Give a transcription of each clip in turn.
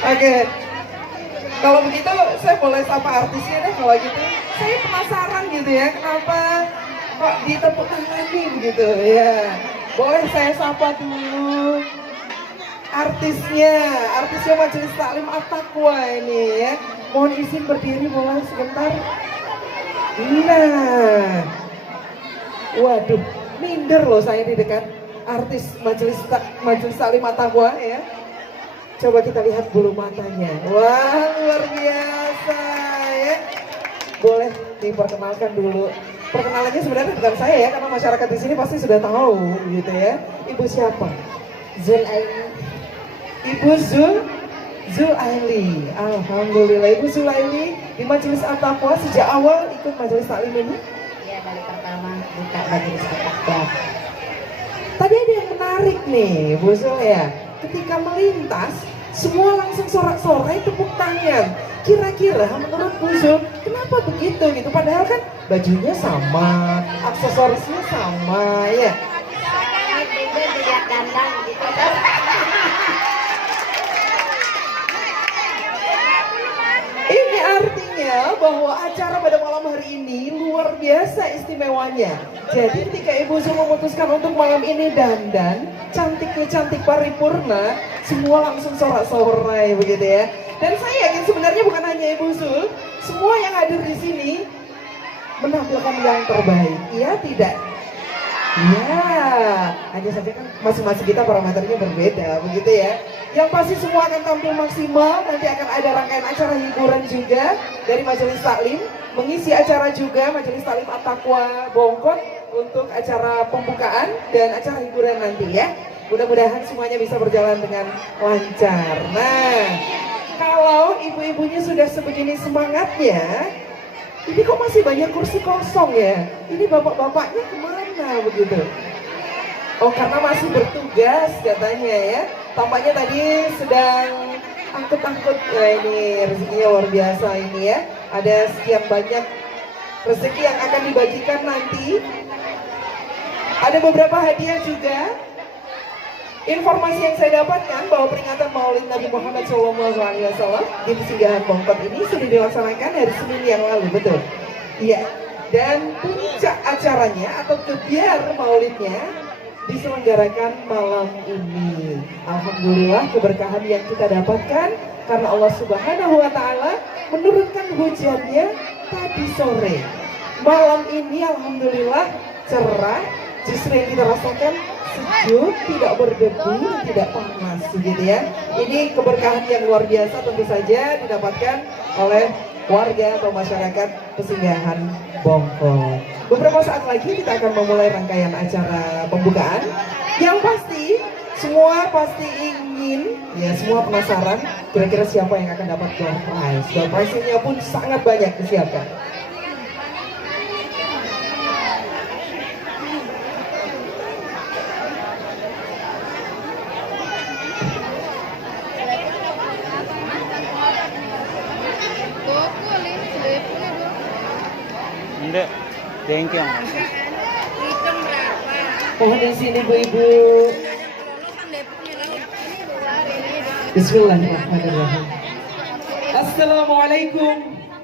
Oke, kalau begitu saya boleh sapa artisnya deh kalau gitu. Saya penasaran gitu ya, kenapa kok ditepuk tangani begitu ya. Boleh saya sapa dulu artisnya Majelis Taklim At-Taqwa ini ya. Mohon izin berdiri boleh sebentar. Nah, waduh, minder loh saya di dekat artis Majelis Taklim At-Taqwa ya. Coba kita lihat bulu matanya. Wah, luar biasa ya. Boleh diperkenalkan dulu. Perkenalannya sebenarnya bukan saya ya, karena masyarakat di sini pasti sudah tahu gitu ya. Ibu siapa? Zulaini. Ibu Zulaili. Alhamdulillah Ibu Zulaili di Majelis At-Taqwa sejak awal ikut Majelis Taklim ini. Ya, dari pertama buka Majelis At-Taqwa. Tadi ada yang menarik nih Bu Zul ya. Ketika melintas, semua langsung sorak-sorai tepuk tangan. Kira-kira menurut Bu Zul, kenapa begitu gitu? Padahal kan bajunya sama, aksesorisnya sama ya. Itu dilihat gandang gitu kan. Ini artinya bahwa acara pada malam hari ini luar biasa istimewanya. Jadi ketika Ibu Zul memutuskan untuk malam ini dandan, cantiknya cantik paripurna, semua langsung sorak-sorai begitu ya. Dan saya yakin sebenarnya bukan hanya Ibu Zul, semua yang hadir di sini menampilkan yang terbaik. Iya tidak? Ya, hanya saja kan masing-masing kita parameternya berbeda begitu ya. Yang pasti semua akan tampil maksimal. Nanti akan ada rangkaian acara hiburan juga dari Majelis Taklim, mengisi acara juga Majelis Taklim At-Taqwa Bongkot untuk acara pembukaan dan acara hiburan nanti ya. Mudah-mudahan semuanya bisa berjalan dengan lancar. Nah, kalau ibu-ibunya sudah sebegini semangatnya, ini kok masih banyak kursi kosong ya? Ini bapak-bapaknya kemana begitu? Oh, karena masih bertugas katanya ya. Tampaknya tadi sedang angkut-angkut. Nah, ini rezekinya luar biasa ini ya. Ada sekian banyak rezeki yang akan dibagikan nanti. Ada beberapa hadiah juga. Informasi yang saya dapatkan bahwa peringatan Maulid Nabi Muhammad SAW di Persinggahan Bongkot ini sudah dilaksanakan hari Senin yang lalu, betul? Iya. Dan puncak acaranya atau kebiar Maulidnya diselenggarakan malam ini. Alhamdulillah keberkahan yang kita dapatkan karena Allah Subhanahu wa Ta'ala menurunkan hujannya tadi sore. Malam ini alhamdulillah cerah, justru yang kita rasakan sejuk, tidak berdebu, tidak panas gitu ya. Ini keberkahan yang luar biasa tentu saja didapatkan oleh warga atau masyarakat Persinggahan Bongkot. Beberapa saat lagi kita akan memulai rangkaian acara pembukaan. Yang pasti semua pasti ingin, ya semua penasaran kira-kira siapa yang akan dapat door prize. Door prize-nya pun sangat banyak disiapkan. Enggak, thank you. Mohon di sini Bu-ibu. Bismillahirrahmanirrahim. Assalamualaikum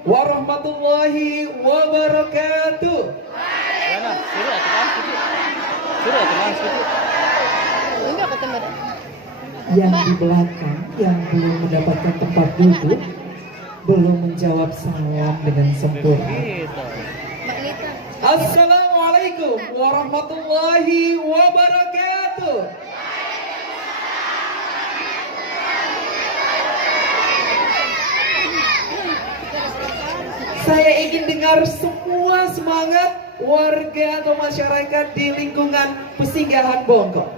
warahmatullahi wabarakatuh. Yang di belakang yang belum mendapatkan tempat duduk belum menjawab salam dengan sempurna. Assalamualaikum warahmatullahi wabarakatuh. Saya ingin dengar semua semangat warga atau masyarakat di lingkungan Persinggahan Bongkot.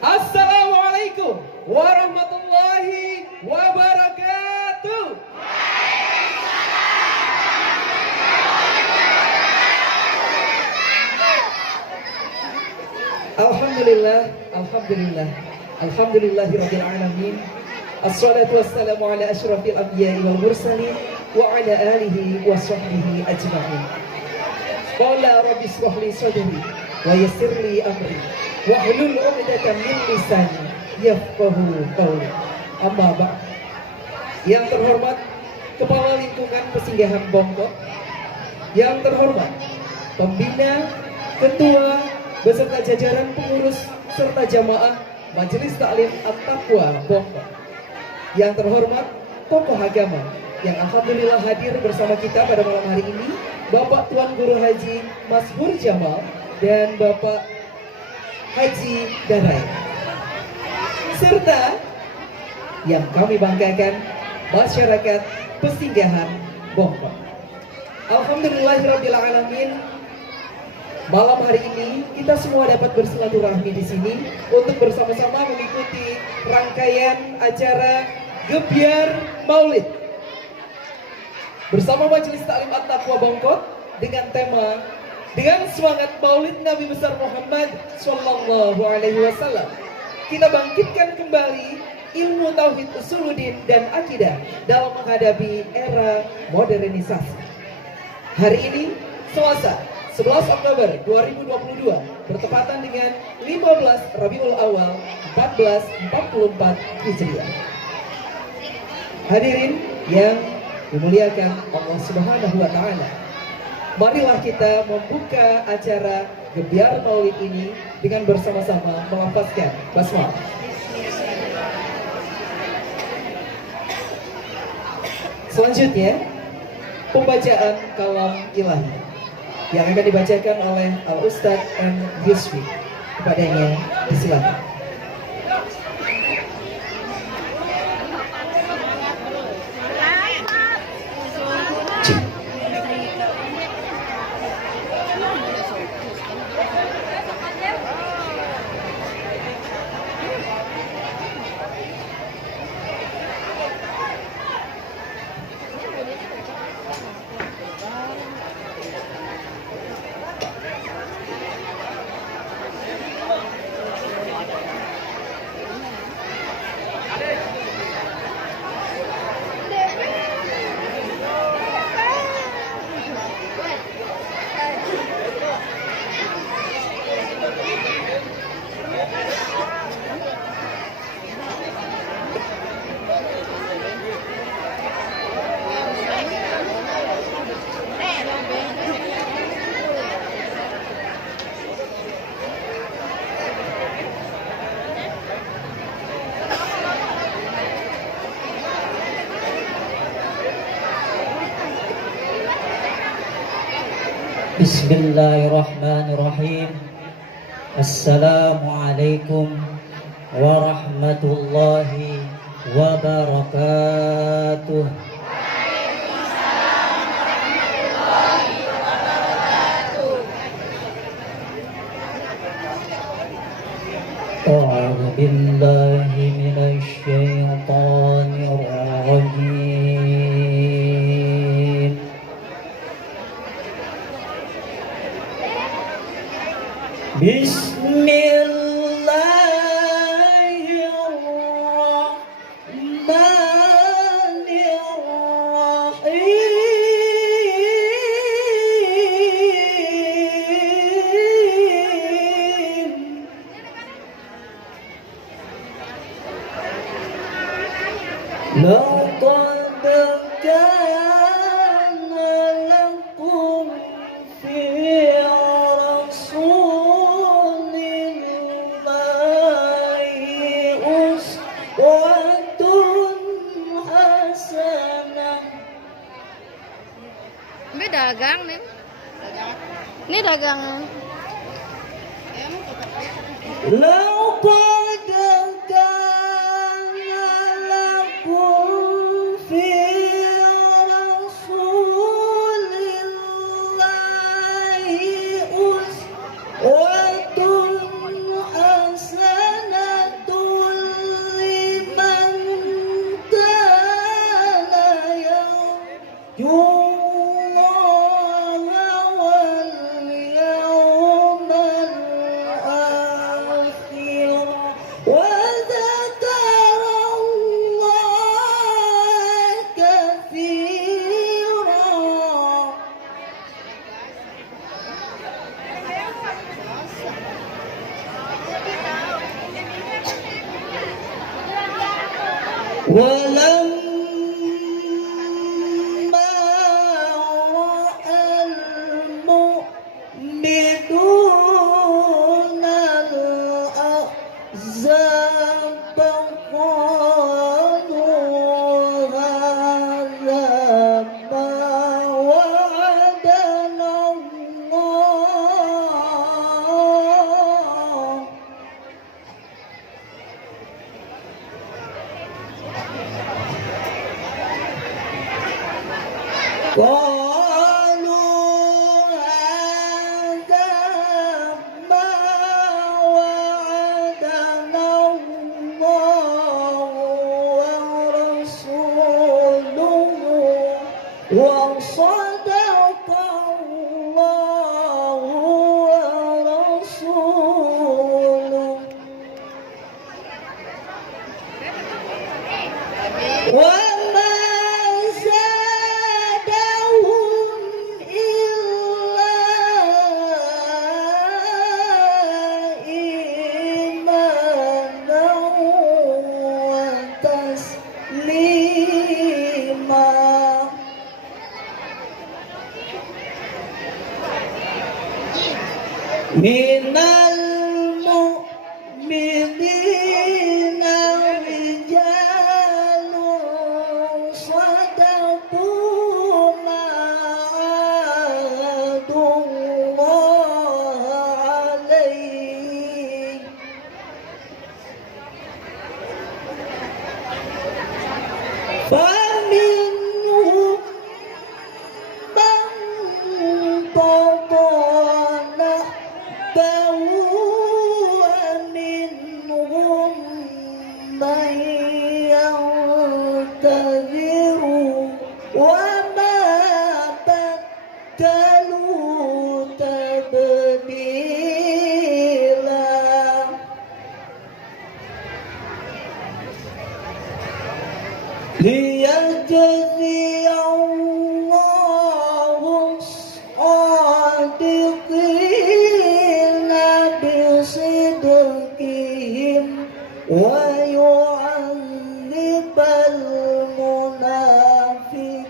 Assalamualaikum warahmatullahi wabarakatuh. Alhamdulillah, alhamdulillah, alhamdulillahirabbil alamin. Assalatu wassalamu ala asyrafil anbiya'i wal mursalin wa ala alihi wa sahbihi ajma'in. Qala rabbi ishrah li sadri wa yassir li amri wa hlul 'uqdatam min lisani yafqahu qawli. Amma ba'd. Yang terhormat Kepala Lingkungan Persinggahan Bongkot, yang terhormat Pembina, Ketua, beserta jajaran pengurus serta jamaah Majelis Taklim At-Taqwa Bongkot, yang terhormat tokoh agama yang alhamdulillah hadir bersama kita pada malam hari ini, Bapak Tuan Guru Haji Masbur Jamal dan Bapak Haji Darai, serta yang kami banggakan masyarakat Persinggahan Bongkot. Alhamdulillahirrabbilalamin, malam hari ini kita semua dapat bersilaturahmi di sini untuk bersama-sama mengikuti rangkaian acara Gebyar Maulid bersama Majelis Taklim At-Taqwa Bongkot dengan tema dengan semangat Maulid Nabi besar Muhammad Sallallahu Alaihi Wasallam. Kita bangkitkan kembali ilmu tauhid usuluddin dan akidah dalam menghadapi era modernisasi. Hari ini Selasa 11 Oktober 2022 bertepatan dengan 15 Rabiul Awal 1444 Hijriah. Hadirin yang dimuliakan Allah Subhanahu wa taala, marilah kita membuka acara Gebyar Maulid ini dengan bersama-sama melafazkan basmalah. Selanjutnya, pembacaan kalam ilahi yang akan dibacakan oleh Al-Ustadz M. Yusfi. Kepadanya disilakan. Bismillahirrahmanirrahim. Assalamualaikum warahmatullahi wabarakatuh. A'udzu billahi minasy syaithanir rajim. لقد كان لكم في رسول الله أسوة حسنة. Ini dagang nih. Ini dagang. لقد كان لكم في رسول الله أسوة حسنة لمن كان يرجو الله واليوم الآخر ولما رأى المؤمنون الأحزاب قالوا هذا ما وعدنا الله قالوا هذا ما وعدنا الله ورسوله وصدق الله ورسوله وما زادهم إلا إيمانا وتسليما من المؤمنين رجال صدقوا ما عاهدوا الله عليه فمنهم من قضى نحبه ومنهم من ينتظر وما بدلوا تبديلا ليجزي الله الصادقين بصدقهم ويعذب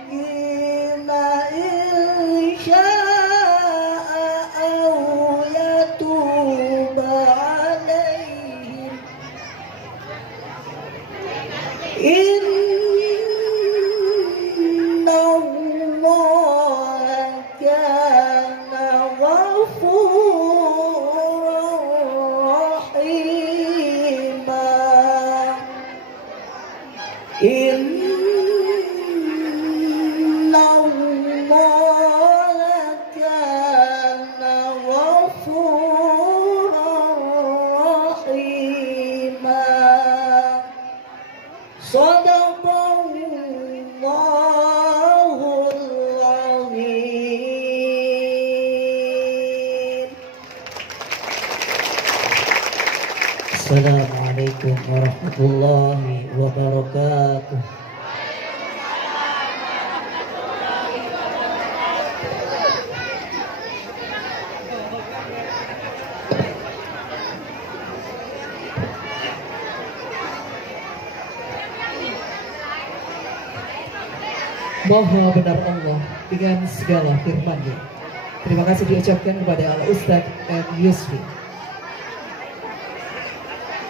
المنافقين إن شاء أو يتوب عليهم إن الله كان غفورا رحيما إن الله كان غفورا رحيما صدق الله العظيم. السلام عليكم ورحمة الله وبركاته. Maha benar Allah dengan segala firman-Nya. Terima kasih diucapkan kepada Al-Ustadz M. Yusfi.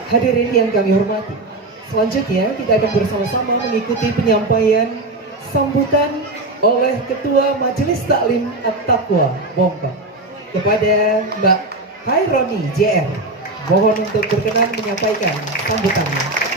Hadirin yang kami hormati, selanjutnya kita akan bersama-sama mengikuti penyampaian sambutan oleh Ketua Majelis Taklim At-Taqwa Bombang kepada Mbak Haironi JR. Mohon untuk berkenan menyampaikan sambutannya.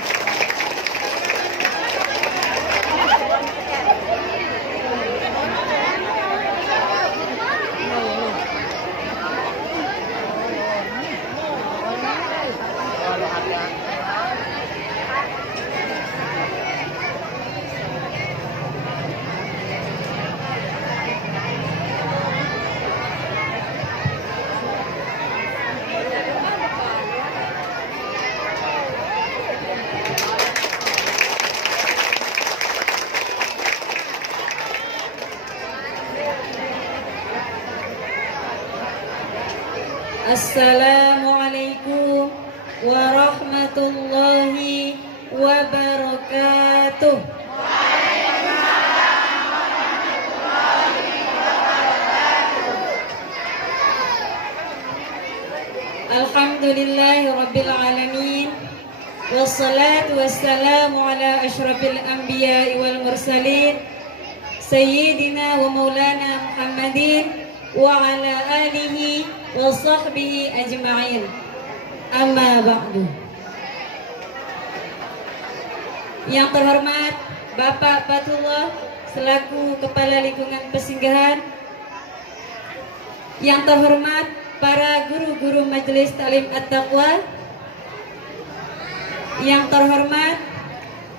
Assalamualaikum warahmatullahi wabarakatuh. wabarakatuh. Alhamdulillahi rabbil alamin. Wassalatu wassalamu ala asyrafil anbiya'i wal mursalin Sayyidina wa maulana Muhammadin wa ala alihi wa sahbihi ajma'in. Amma ba'du. Yang terhormat Bapak Patullah selaku Kepala Lingkungan Persinggahan, yang terhormat para guru-guru Majelis Ta'lim At-Taqwa, yang terhormat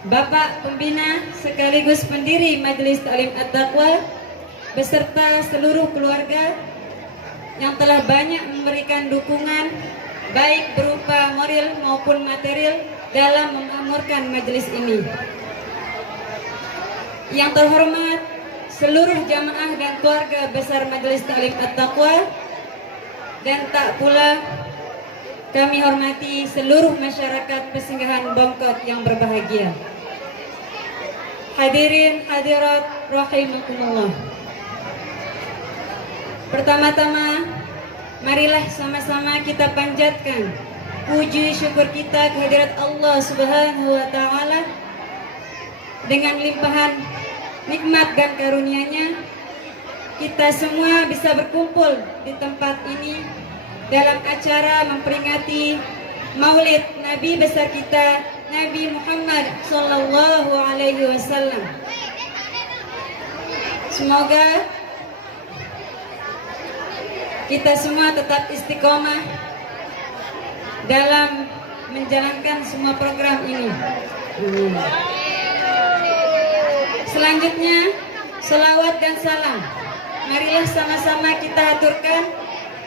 Bapak Pembina sekaligus pendiri Majelis Ta'lim At-Taqwa beserta seluruh keluarga yang telah banyak memberikan dukungan baik berupa moral maupun material dalam memakmurkan majelis ini. Yang terhormat seluruh jamaah dan keluarga besar Majelis Ta'lim At-Taqwa, dan tak pula kami hormati seluruh masyarakat Persinggahan Bongkot yang berbahagia. Hadirin hadirat rahimakumullah. Pertama-tama, marilah sama-sama kita panjatkan puji syukur kita kehadirat Allah Subhanahu wa taala. Dengan limpahan nikmat dan karunia-Nya, kita semua bisa berkumpul di tempat ini dalam acara memperingati Maulid Nabi besar kita Nabi Muhammad sallallahu alaihi wasallam. Semoga kita semua tetap istiqomah dalam menjalankan semua program ini. Selanjutnya, selawat dan salam marilah sama-sama kita aturkan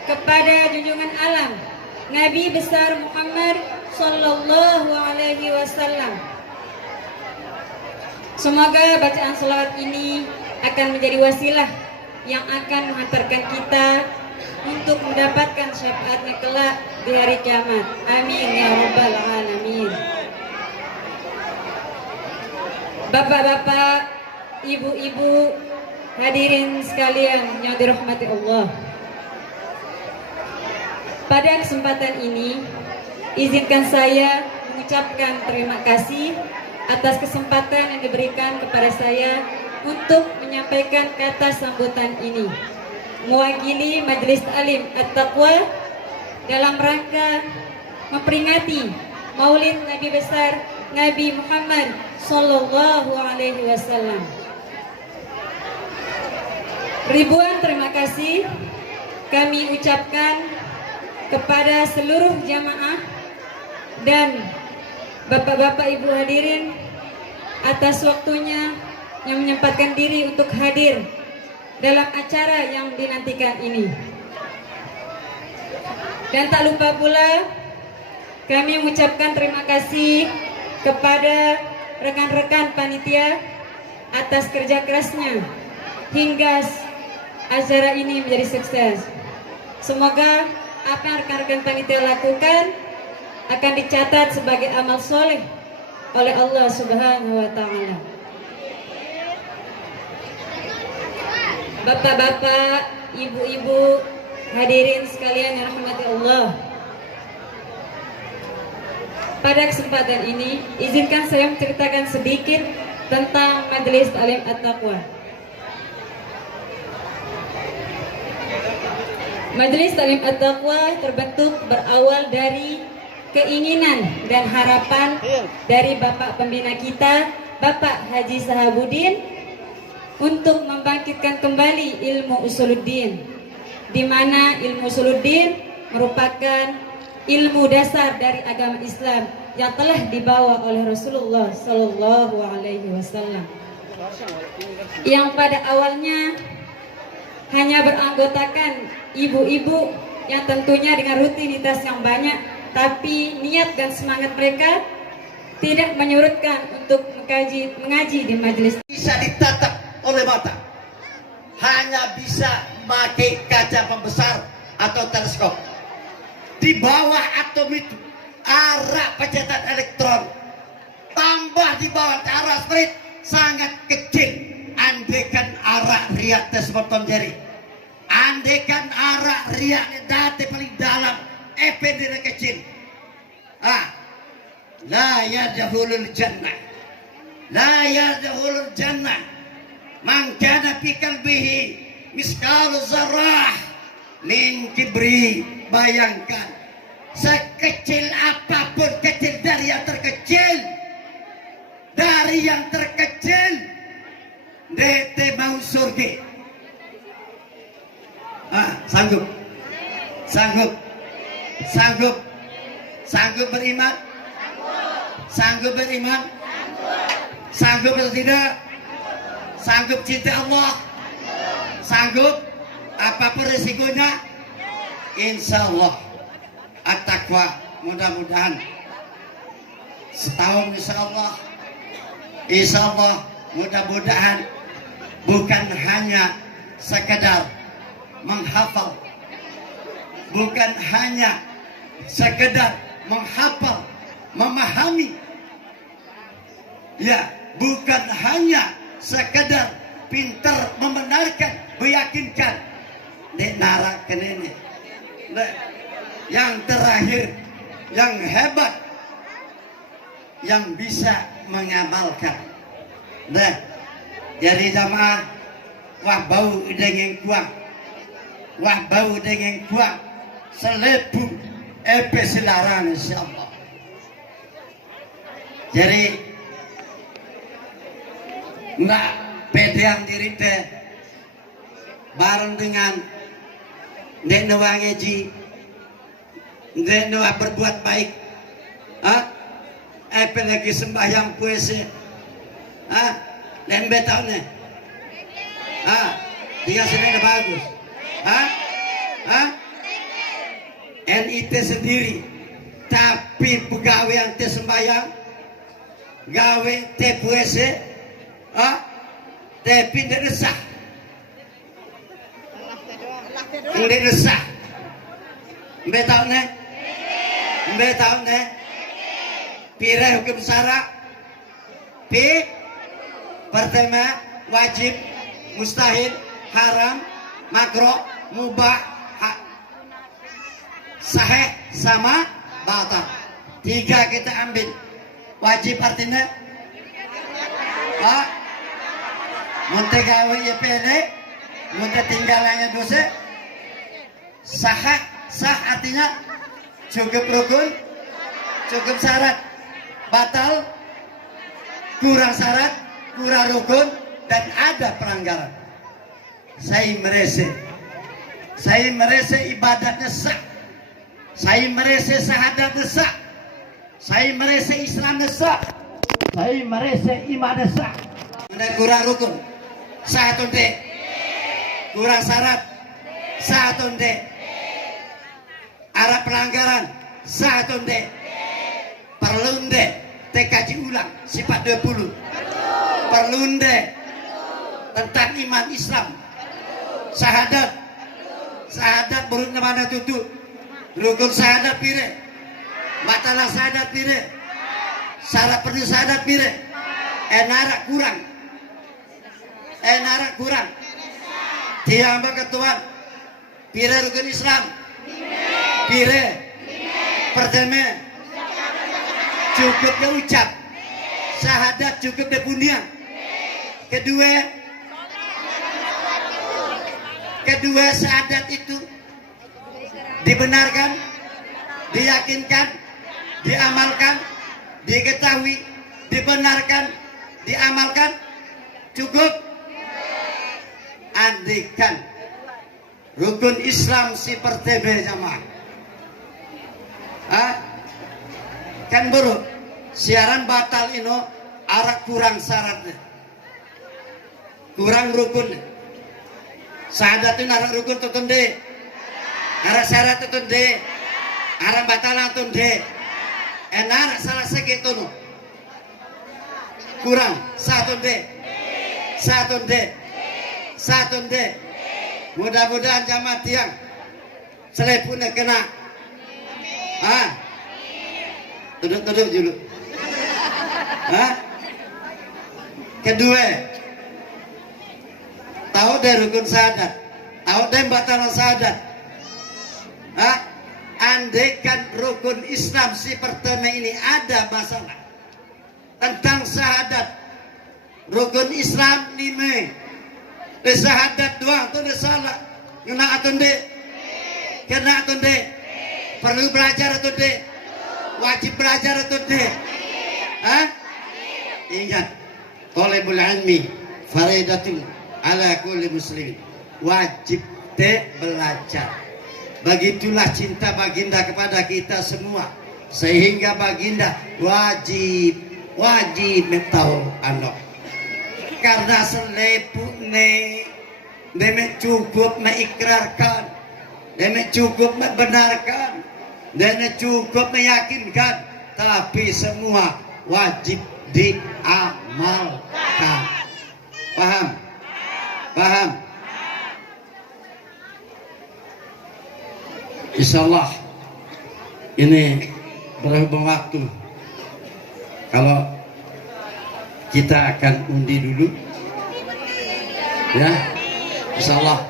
kepada junjungan alam Nabi besar Muhammad sallallahu alaihi wasallam. Semoga bacaan selawat ini akan menjadi wasilah yang akan mengantarkan kita untuk mendapatkan syafaatnya kelak di hari kiamat. Amin ya rabbal alamin. Bapak-bapak, ibu-ibu, hadirin sekalian yang dirahmati Allah. Pada kesempatan ini, izinkan saya mengucapkan terima kasih atas kesempatan yang diberikan kepada saya untuk menyampaikan kata sambutan ini, mewakili Majelis Ta'lim At-Taqwa dalam rangka memperingati Maulid Nabi besar Nabi Muhammad sallallahu alaihi wasallam. Ribuan terima kasih kami ucapkan kepada seluruh jamaah dan bapak-bapak ibu hadirin atas waktunya yang menyempatkan diri untuk hadir dalam acara yang dinantikan ini. Dan tak lupa pula kami mengucapkan terima kasih kepada rekan-rekan panitia atas kerja kerasnya hingga acara ini menjadi sukses. Semoga apa yang rekan-rekan panitia lakukan akan dicatat sebagai amal soleh oleh Allah Subhanahu wa taala. Bapak-bapak, ibu-ibu, hadirin sekalian yang rahmati Allah. Pada kesempatan ini, izinkan saya menceritakan sedikit tentang Majelis Ta'lim At-Taqwa. Majelis Ta'lim At-Taqwa terbentuk berawal dari keinginan dan harapan dari Bapak Pembina kita, Bapak Haji Sahabuddin, untuk membangkitkan kembali ilmu usuluddin, di mana ilmu usuluddin merupakan ilmu dasar dari agama Islam yang telah dibawa oleh Rasulullah Sallallahu Alaihi Wasallam, yang pada awalnya hanya beranggotakan ibu-ibu yang tentunya dengan rutinitas yang banyak, tapi niat dan semangat mereka tidak menyurutkan untuk mengaji di majelis. Bisa ditatap oleh mata, hanya bisa pakai kaca pembesar atau teleskop. Di bawah atom itu arah pencetakan elektron tambah di bawah arah spirit sangat kecil. Andekan arak riak tersebutkan jari, andekan arak riak date paling dalam, epidera kecil. La yadkhulul jannah, la yadkhulul jannah man kana fi qalbihi miskal zarrah min kibri. Bayangkan, sekecil apapun, kecil dari yang terkecil, dari yang terkecil, dete mau surga. Sanggup, sanggup, sanggup, sanggup beriman, sanggup beriman, sanggup atau tidak, sanggup cinta Allah, sanggup apapun resikonya. Insya Allah at-taqwa, mudah-mudahan setahun insya Allah mudah-mudahan bukan hanya sekedar menghafal, bukan hanya sekedar menghafal, memahami, ya, bukan hanya sekedar pintar membenarkan, meyakinkan. Nek narak kenene. Yang terakhir, yang hebat, yang bisa mengamalkan. Nah, jadi jamaah, wah bau dengan kuang, wah bau dengan kuang, selebu epe selaran insyaallah. Jadi nak pedean diri teh bareng dengan nek nawa ngaji, nek nawa berbuat baik, epe lagi sembahyang puasa, dan betau nih, dia sebenarnya bagus, NIT sendiri, tapi pegawai ante sembahyang, gawe te puasa, tapi tidak resah. Tidak resah. Mbak tahu ne? Pira hukum syara. Pertama wajib, mustahil, haram, makruh, mubah, sahih sama batal. 3 kita ambil. Wajib artinya munte gawe ya pene, munte tinggalannya dosa. Sah artinya cukup rukun, cukup syarat. Batal, kurang syarat, kurang rukun, dan ada pelanggaran. Saya merasa ibadatnya sah, saya merasa syahadatnya sah, saya merasa Islamnya sah, saya merasa imannya sah. Ada kurang rukun, sah atau tidak? Kurang syarat, sah atau tidak? Ada pelanggaran, sah atau tidak? Perlu tidak? TKJ ulang sifat 20. Perlu tidak? Tentang iman Islam. Syahadat berut mana tutup. Rukun syahadat pire. Batalah syahadat pire. Syarat perlu syahadat pire. Enarak kurang. Tiamba ketuan. Pire rukun Islam. Pire. Pertama, cukup ucap. Syahadat cukup dunia. Kedua syahadat itu dibenarkan, diyakinkan, diamalkan, diketahui, dibenarkan, diamalkan, cukup. Andikan rukun Islam seperti jamaah. Kan baru siaran batal ino arak kurang syaratnya, kurang rukun. Syahadat itu arak rukun tutunde, arak syarat tutunde, arak batalan tutunde, enak salah segitu no. Kurang satu de. Mudah-mudahan jamaah tiang selepune kena. Duduk dulu. Hah? Kedua, tahu deh rukun syahadat, tahu deh batalan syahadat. Hah? Andaikan rukun Islam si pertama ini ada masalah tentang syahadat, rukun Islam 5, syahadat doang tu dah salah. Kena atau dek? Kena atau dek? Perlu belajar atau dek? Wajib belajar atau dek? Hah? Ingat, thalabul ilmi faridatun ala kulli muslimin. Wajib dek belajar. Begitulah cinta baginda kepada kita semua, sehingga baginda wajib tahu anak. Karena selepuk ne demek cukup mengikrarkan, demek cukup membenarkan, demek cukup meyakinkan, tapi semua wajib diamalkan. Paham? Paham? Insyaallah ini berhubung waktu, kalau kita akan undi dulu ya, insyaallah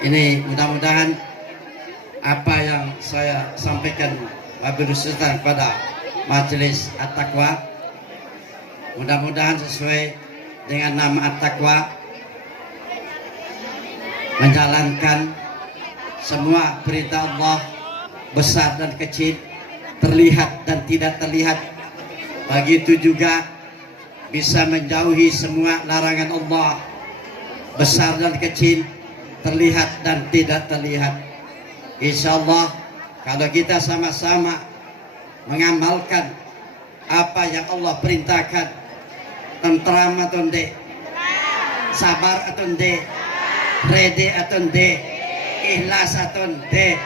ini mudah-mudahan apa yang saya sampaikan wabil khususan kepada Majelis At-Taqwa, mudah-mudahan sesuai dengan nama At-Taqwa, menjalankan semua perintah Allah besar dan kecil, terlihat dan tidak terlihat. Begitu juga bisa menjauhi semua larangan Allah besar dan kecil, terlihat dan tidak terlihat. Insya Allah kalau kita sama-sama mengamalkan apa yang Allah perintahkan, tentram atau ndek, sabar atau ndek, rede atau ndek, ikhlas atau ndek,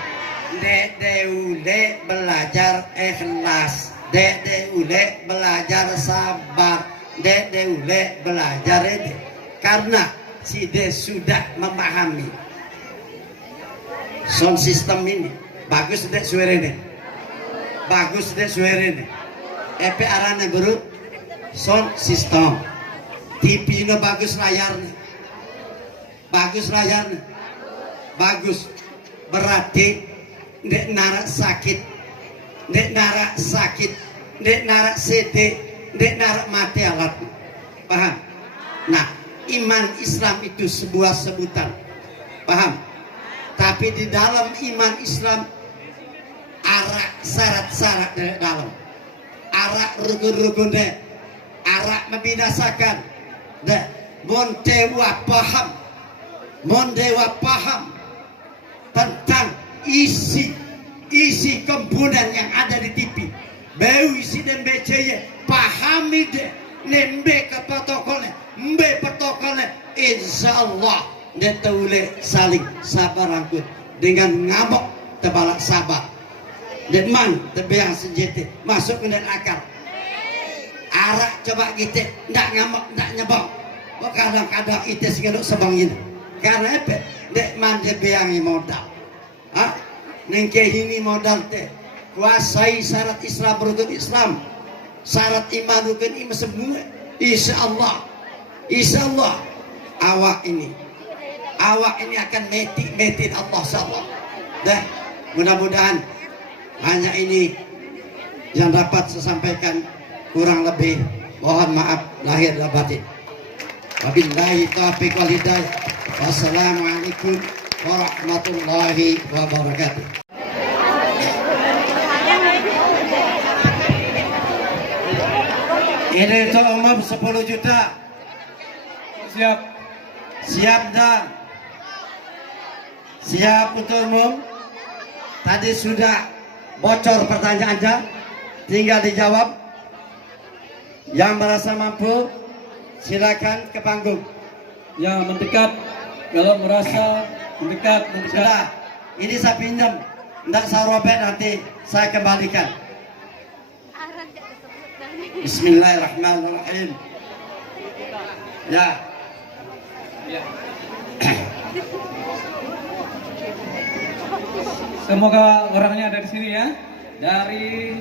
ule belajar ikhlas, ule belajar sabar, ule belajar rede. Karena si de sudah memahami sound system ini. Bagus dek suara ini, bagus dek suara ini. Epe arane guru sound system. TV ini bagus layarnya, bagus layarnya, bagus. Berarti ndek narak sakit, ndek narak sakit, ndek narak sedih, ndek narak mati alat. Paham? Nah, iman Islam itu sebuah sebutan. Paham? Tapi di dalam iman Islam arak syarat-syarat dari dalam, arak rukun-rukunnya, arak membinasakan. Dah, mondewa paham tentang isi komponen yang ada di TV. Bau isi dan BCY, pahami deh, nembe ke protokolnya, mbe protokolnya, insya Allah dia boleh saling sabar angkut dengan ngamuk tebalak sabar. Dan man tebeang senjata masuk ke dan akar. Arak coba kita ndak ngamuk ndak nyebang. Kadang-kadang itu segala sebangin. Karena apa? Dek man tebeangi modal. Ah, nengke ini modal teh. Kuasai syarat Islam, rukun Islam, syarat iman, rukun iman semua. Insya Allah awak ini akan metin Allah sahabat. Dah, mudah-mudahan hanya ini yang dapat saya sampaikan, kurang lebih mohon maaf lahir dan batin. Wabillahi taufiq wal hidayah. Wassalamualaikum warahmatullahi wabarakatuh. Ini untuk umum 10 juta. Siap dah. Siap untuk umum. Tadi sudah bocor pertanyaannya, tinggal dijawab. Yang merasa mampu silakan ke panggung. Ya, mendekat. Kalau merasa mendekat. Sudah, ini saya pinjam, tidak saya robek, nanti saya kembalikan. Bismillahirrahmanirrahim. Ya. Semoga orangnya ada di sini ya. Dari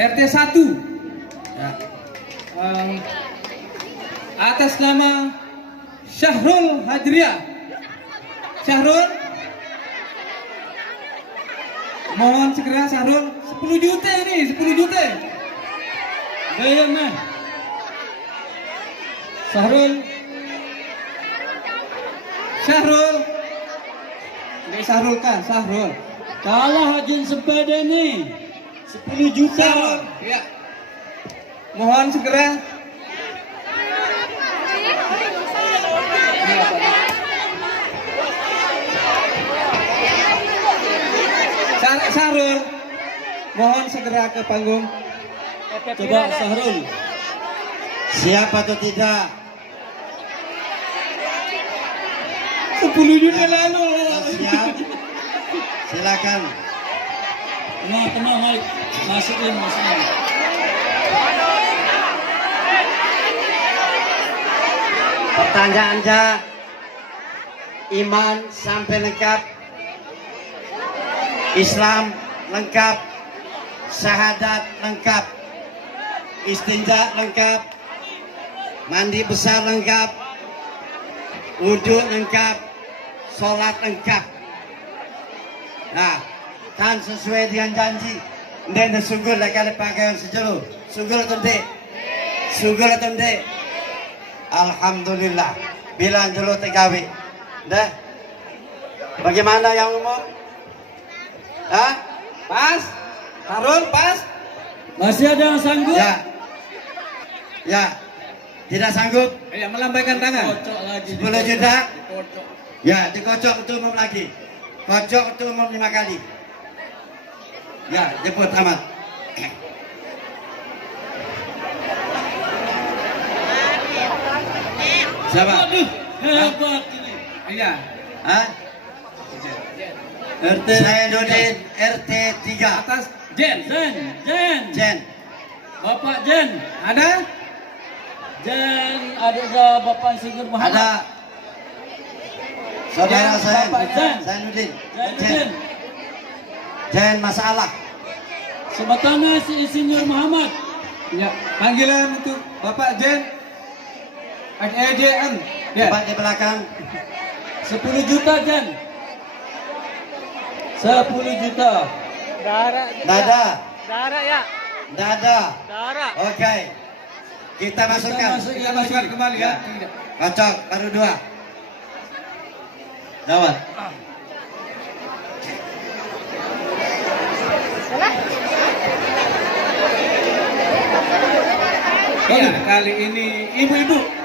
RT 1. Ya. atas nama Syahrul Hadriah. Syahrul, mohon segera Syahrul, 10 juta ini, 10 juta. Bayar mah. Syahrul, ini Syahrul kan, Syahrul. Kalah Hajin sepeda nih, 10 juta. Syahrul, ya. Mohon segera. Syahrul, mohon segera ke panggung. Coba Syahrul. Siap atau tidak? 10 juta lalu. Siap. Silakan. Tenang, Mike. Masukin. Pertanyaannya, iman sampai lengkap, Islam lengkap, syahadat lengkap, istinja lengkap, mandi besar lengkap, wudhu lengkap, sholat lengkap. Nah, kan sesuai dengan janji. Dan sugul lah kali pakaian sejulu. Sugul atau tidak? Alhamdulillah. Bilang dulu TKW. Dah. Bagaimana yang umum? Hah? Pas? Harun pas? Masih ada yang sanggup? Ya. Tidak sanggup? Ya, melambaikan tangan. 10 juta? Ya, dikocok untuk umum lagi. Kocok untuk umum 5 kali. Ya, jemput amat. Siapa? Aduh, hebat ini. Iya. Hah? Saya Nudin, RT 3. Atas Jen. Jen. Bapak Jen, ada? Jen, ada Bapak Insinyur Muhammad. Ada. Saudara saya, Bapak Jen. saya Nudin. Jen. Jen masalah. Sebatana si Insinyur Muhammad. Ya, panggilan untuk Bapak Jen. AJN. Ya, Pak di belakang. 10 juta Jen. 10 juta. Dada. Oke. Kita masukkan. Kita masukkan kembali ya. Kocok, baru 2. Dawat. Ya, kali ini ibu-ibu.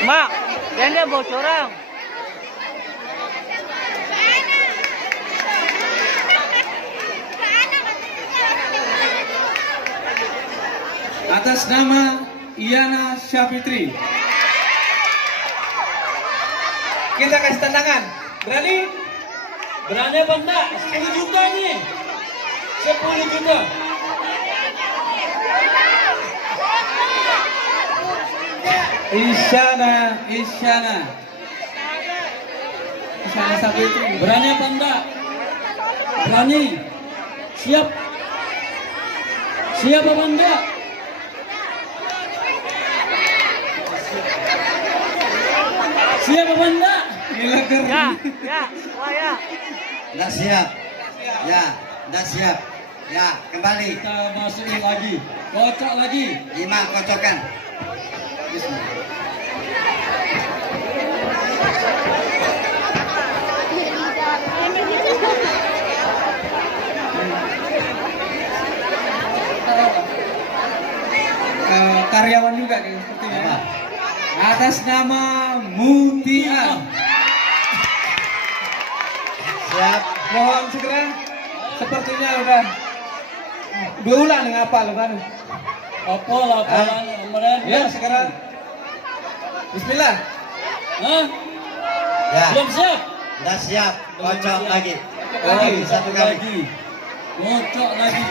Mak, dia bocoran. Atas nama Iyana Syafitri. Kita kasih tandangan. Berani? Berani apa enggak? 10 juta nih. 10 juta. Isyana Syafitri. Berani apa enggak? Berani. Siap apa enggak? Siap apa enggak? Ya. Nggak siap. Ya, nggak siap. Ya, kembali. Kita masukin lagi. Kocok lagi. 5 kocokan. Karyawan juga kayak sepertinya. Apa? Atas nama Mutia. Siap. Mohon segera. Sepertinya udah 2 bulan ngapal kan. Apa laporan kemarin? Ya, sekarang. Bismillah. Hah? Ya, Belum siap? nggak siap. Kocok lagi. Lagi, Satu kali. Kocok lagi.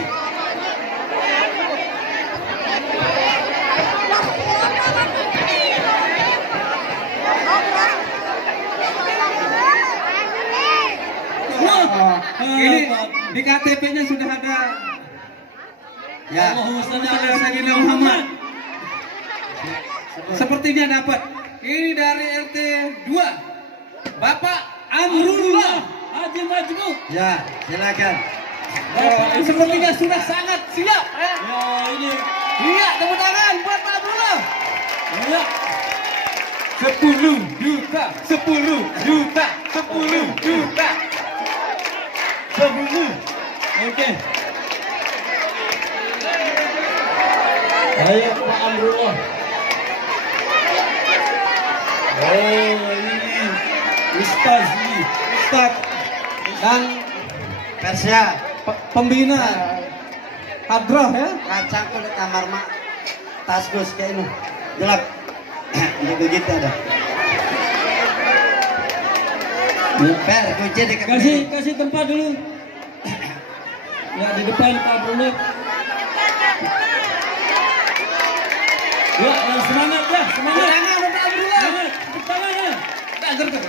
Ini di KTP-nya sudah ada. Ya. Allahumma shalli ala sayyidina Muhammad. Sepertinya dapat. Ini dari RT 2. Bapak Amrullah Haji Majmuk. Ya, silakan. Sepertinya sudah sangat siap. Ya ini. Iya, tepuk tangan buat Pak Amrullah. Ya. 10 juta, 10 juta, 10 juta. 10. Oke. Ayo Pak Amrullah. Oh ini Ustaz ini, Ustaz dan Persia. pembina Hadrah ya. Kacang kulit kamar mak. Tas Gus kayak ini. Jelek. Ini begitu ada. Per, kunci di Kasih tempat dulu. Ya di depan Pak Amrullah. Ya, semangat ya, semangat. Tangan Pak Amrullah. Tepuk tangan ya. Tak gertak.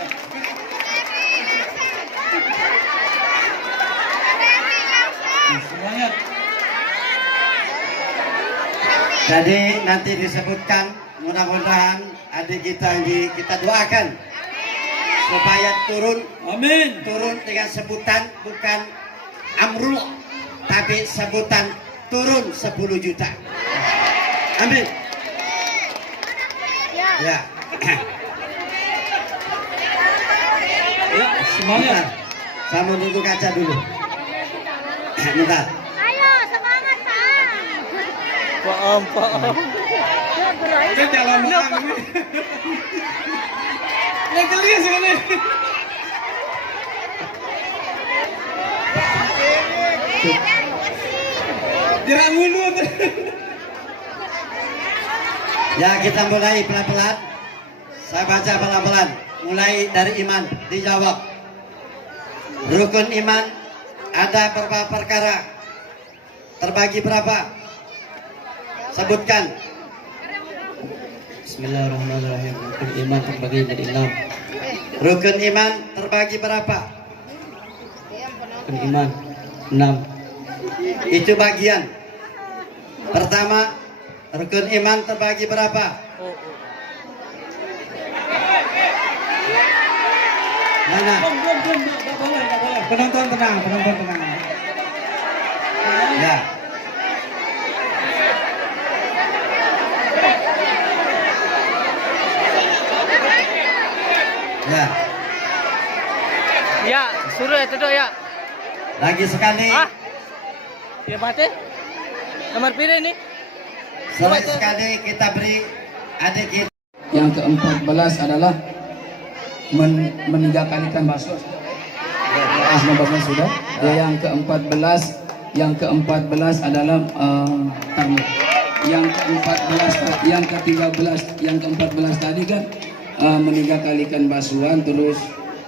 Semangat. Jadi nanti disebutkan, mudah-mudahan adik kita ini kita doakan supaya Amin. turun dengan sebutan bukan Amrullah, tapi sebutan turun 10 juta. Amin. Ya. Ya, semangat. Bentar. Saya mau nunggu kaca dulu. Bentar. Ayo semangat Pak. Paham. Ini jalan makan ini. Yang gelis ini. Jerak mulut. Ya, kita mulai pelan-pelan. Saya baca pelan-pelan. Mulai dari iman, dijawab. Rukun iman ada berapa perkara? Terbagi berapa? Sebutkan. Bismillahirrahmanirrahim. Rukun iman terbagi jadi 6. Rukun iman terbagi berapa? Rukun iman 6. Itu bagian. Pertama, rukun iman terbagi berapa? Mana? Belum, enggak boleh. Penonton tenang. Ya. Ya. Ya, suruh itu dong ya. Lagi sekali. Dia mati. Nomor pilih nih. Sekali kita beri adik kita. Yang ke-14 adalah meninggalkan bakso. Asma sudah. Yang ke-14 adalah yang ke-14 tadi kan meninggalkan ikan basuhan. Terus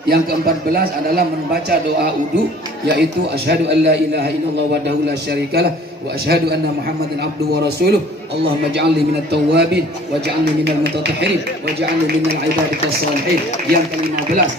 yang ke-14 adalah membaca doa wudu, yaitu asyhadu an la ilaha illallah wahdahu la syarikalah wa asyhadu anna muhammadan abduhu wa rasuluh. Allahumma ja'alni minat tawwabin waj'alni minal mutatahhirin waj'alni minal ibadikas salihin. Yang ke-15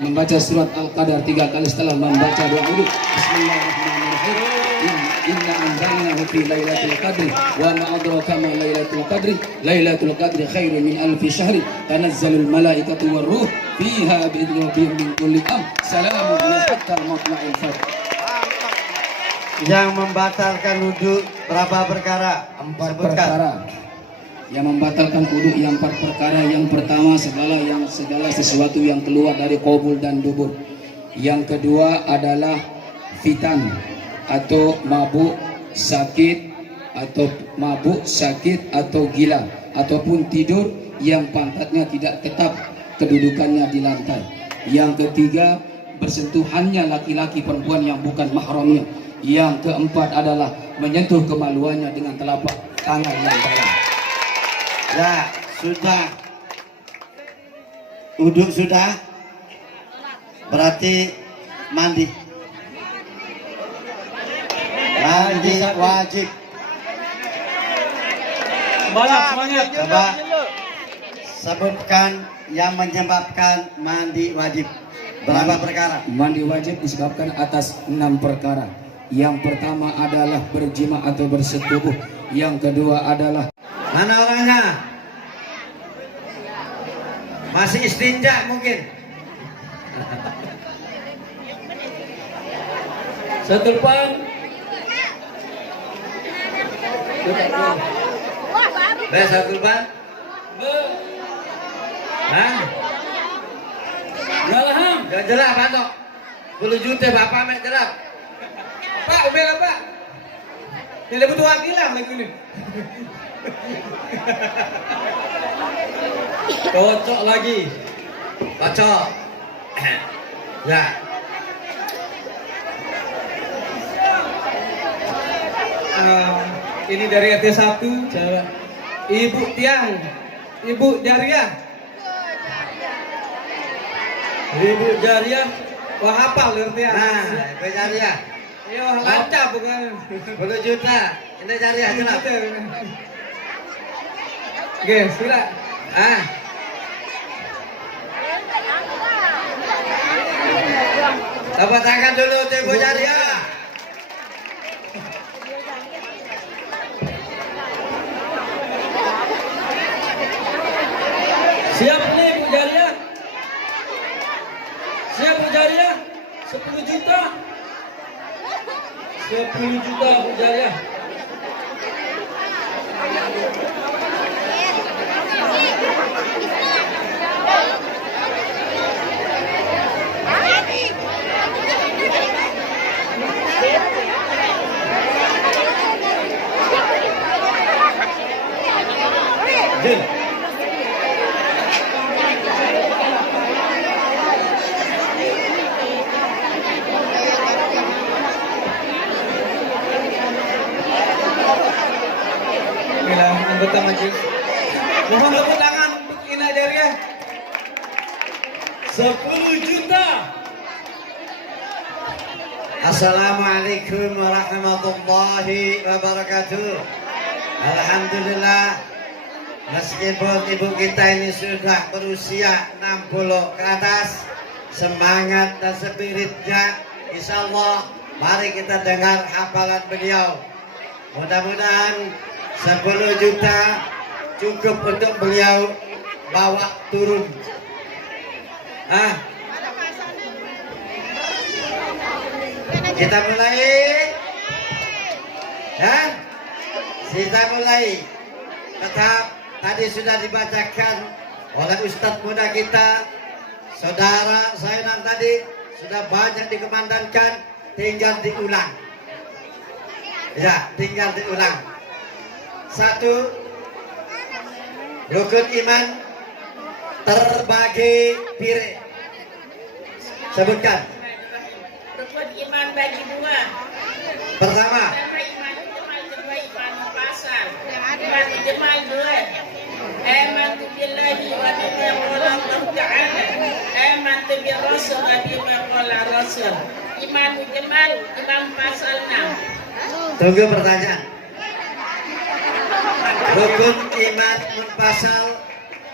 membaca surat Al-Qadar 3 kali setelah membaca doa wudu. Bismillahirrahmanirrahim. Inna anzalnahu fi lailatul qadri wa ma adraka ma lailatul qadri. Lailatul qadri khairun min alfi syahri. Tanazzalul malaikatu war ruh fiha bi'idzni rabbihim min kulli amr. Salamun hatta matla'il fajr. Yang membatalkan wudhu berapa perkara? 4 Sebutkan. perkara. Yang membatalkan wudu yang 4 perkara. Yang pertama segala sesuatu yang keluar dari qabul dan dubur. Yang kedua adalah fitan atau mabuk sakit atau gila ataupun tidur yang pantatnya tidak tetap kedudukannya di lantai. Yang ketiga, bersentuhannya laki-laki perempuan yang bukan mahramnya. Yang keempat adalah menyentuh kemaluannya dengan telapak tangan yang dalam. Ya, sudah. Uduk sudah. Berarti mandi. Mandi wajib. Semangat. Coba sebutkan yang menyebabkan mandi wajib. Berapa perkara? Mandi wajib disebabkan atas 6 perkara. Yang pertama adalah berjima atau bersetubuh. Yang kedua adalah Mana orangnya? Masih istinja mungkin. Satu depan. Satu ban. Hah? Galaham. Gak jelas patok. 10 juta bapak mek jelas. Pak, umel apa? Tidak butuh wakilan lagi ini. Cocok lagi. Kocok. Ya. Ini dari RT 1, cewek. Ibu Tiang, Ibu Jariah. Ibu Jariah, wah hafal RT ya. Nah, itu jariah. Iya, lancar bukan. 10 juta. Ini jariah jelas. Oke, sudah. Ah. Tepuk tangan dulu untuk Ibu Jariah. Siap nih Bu Jariah. Siap Bu Jariah. 10 juta. 10 juta Bu Jariah. Jin. Inilah anggota majelis. Mohon tepuk tangan untuk Ina Jariah. 10 juta. Assalamualaikum warahmatullahi wabarakatuh. Alhamdulillah, meskipun ibu kita ini sudah berusia 60 ke atas, semangat dan spiritnya insya Allah mari kita dengar hafalan beliau. Mudah-mudahan 10 juta cukup untuk beliau bawa turun. Kita mulai, ya? Kita mulai. Tetap tadi sudah dibacakan oleh Ustadz muda kita, saudara Zainan tadi sudah banyak dikemandangkan, tinggal diulang. Ya, tinggal diulang. 1, rukun iman terbagi piring. Sebutkan. Rukun iman bagi 2. Pertama, Iman jemal kedua iman pasal. Iman jemal 2. Amantu billahi wa bima qala Allah Ta'ala. Amantu bi rasul wa bima qala rasul. Iman jemal iman pasal 6. tunggu pertanyaan. Rukun iman munfasal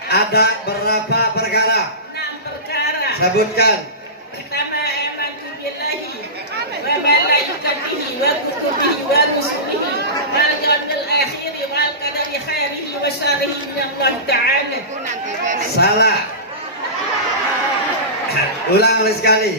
ada berapa perkara? 6 perkara. Sebutkan. Pertama, amantu billahi wa malaikatihi wa kutubihi wa rusulihi wal yawmil akhir wal qadari khairihi wa syarrihi min Allah Ta'ala. Salah. Ulang lagi sekali.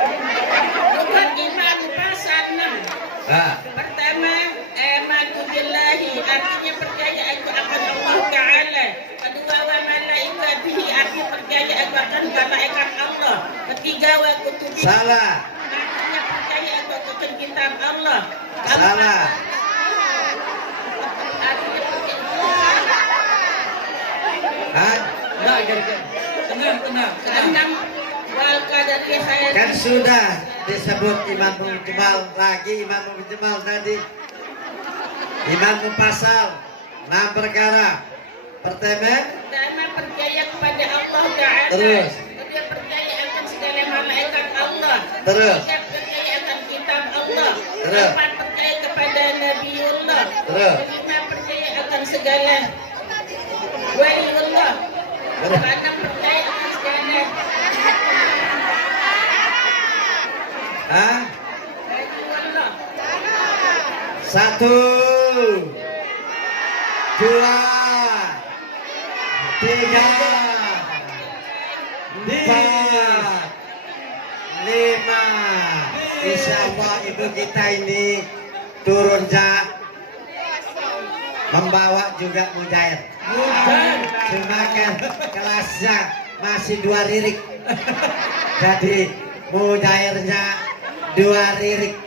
Rukun iman pasal 6. Pertama, amantu billahi artinya percaya akan Allah Ta'ala. Kedua, wa malaikatihi artinya percaya akan malaikat Allah. Ketiga, wa kutubihi Salah. artinya percaya akan kitab Allah. Salah. Artinya percaya Tenang. enam wal qadari khair. Kan sudah disebut iman mujmal lagi, iman mujmal tadi. Iman munfasal 6 perkara. Pertama, Percaya kepada Allah Ta'ala. Terus. Kedua, percaya akan segala malaikat Allah. Terus. Ketiga, percaya akan kitab Allah. Terus. Keempat, percaya kepada Nabiullah. Terus. Kelima, percaya akan segala waliullah. Karena percaya sekalian. Hah? Satu, dua, tiga, empat, lima. Insya Allah ibu kita ini turun membawa juga mujair. Cuma kan kelasnya masih 2 lirik. Jadi mujairnya 2 lirik.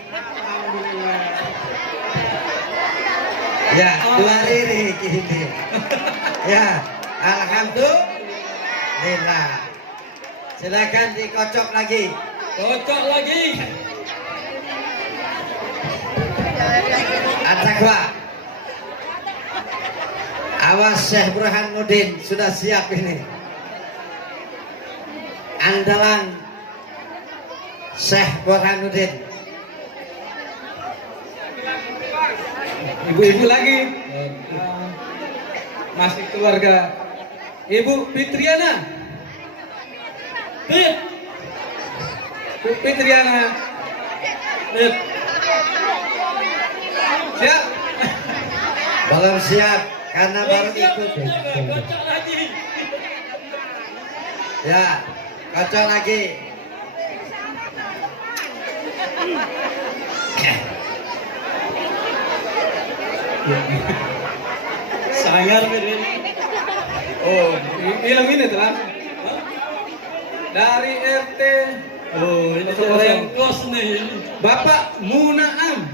Ya, 2 lirik ini. Ya, alhamdulillah. Silakan dikocok lagi. Kocok lagi. At-Taqwa. Awas Syekh Burhanuddin sudah siap ini. Andalan Syekh Burhanuddin. Ibu-ibu lagi. Masih keluarga. Ibu Fitriana. Fitriana. Siap. Belum siap karena baru ikut. Ya, kocok lagi. Sangar beri. Oh, film ini telah. Dari RT. Oh, ini Rengkos nih. Bapak Munaam.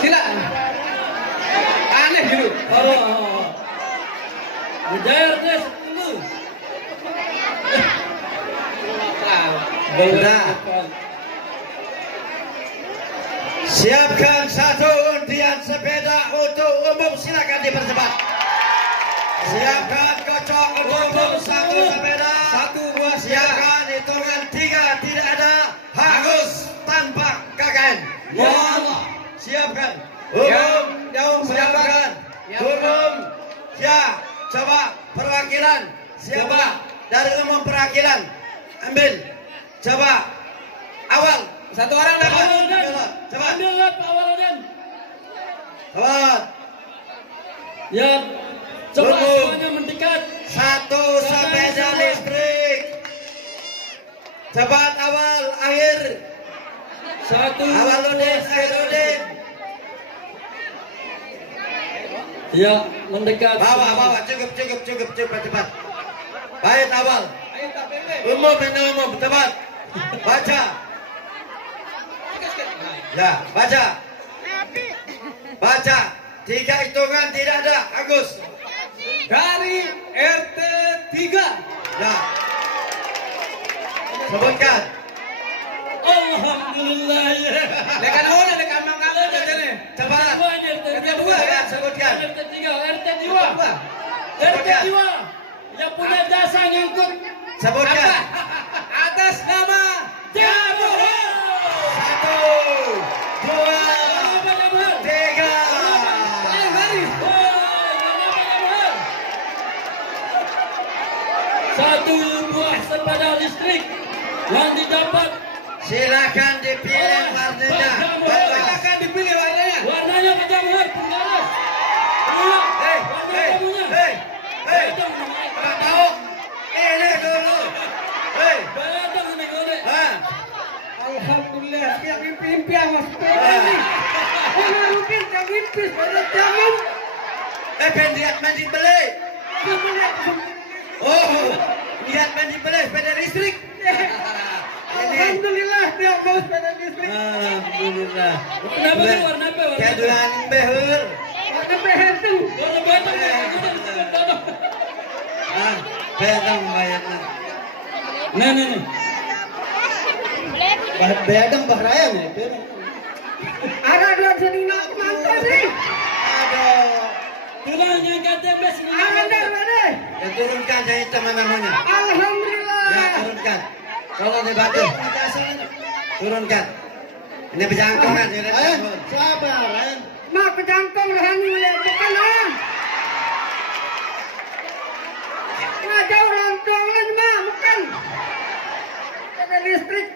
Silakan. Aneh gitu. Oh. Mujair deh 10. Sudah. Siapkan satu undian sepeda untuk umum, silakan dipercepat. Siapkan kocok untuk umum satu sepeda. Satu buah Siapkan hitungan 3, tidak ada hangus tanpa KKN. Ya Allah. Siapkan. Umum, siapkan. Umum. Ya, coba perwakilan. Siapa dari umum perwakilan? Ambil. Coba. Awal. Satu orang dapat. Coba. Ambillah Pak Waladin. Coba. Ya, coba Umum. semuanya mendekat. Satu sepeda listrik. Cepat awal akhir. Satu. Awaludin, akhiruddin. Ya, mendekat. Bawa. Cukup. Cepat. Baik awal. Umum ini umum. Cepat. Baca. Ya, baca. 3 hitungan tidak ada. Agus. Dari RT 3. Ya. Sebutkan. Alhamdulillah ya. Dekat mana? Dekat mana? Cepat. Kedua. Sebutkan. RT 3, RT 2. RT 2. Yang punya jasa ngangkut. Sebutkan. Atas nama Jamuhur. 1, 2, 3. Satu buah sepeda listrik yang didapat. Silakan dipilih warnanya. Silakan dipilih warnanya. Warnanya Pak Jamuhur, penggaris. Hei. Nggak tahu. Ini dulu. Hei. Bayang ini gede. Alhamdulillah, dia mimpi mas sepeda ini. Mungkin yang mimpi sepeda jangan. Pendiat mandi beli. Oh, lihat mandi beli sepeda listrik. Alhamdulillah dia mau sepeda listrik. Alhamdulillah. Kenapa sih warna apa? Keduaan behur. Warna behar tuh. Warna batang. Bedang bayarnya. Nih. Bedang bahrayan ya. Ada seni nak mantan nih. Aduh. Tulangnya KTP semua. Ya, turunkan saya teman namanya. Alhamdulillah. Ya, turunkan. Kalau dibantu, turunkan. Ini berjangkauan. Sabar, Mak kejangkau rahani bukan lah. listrik.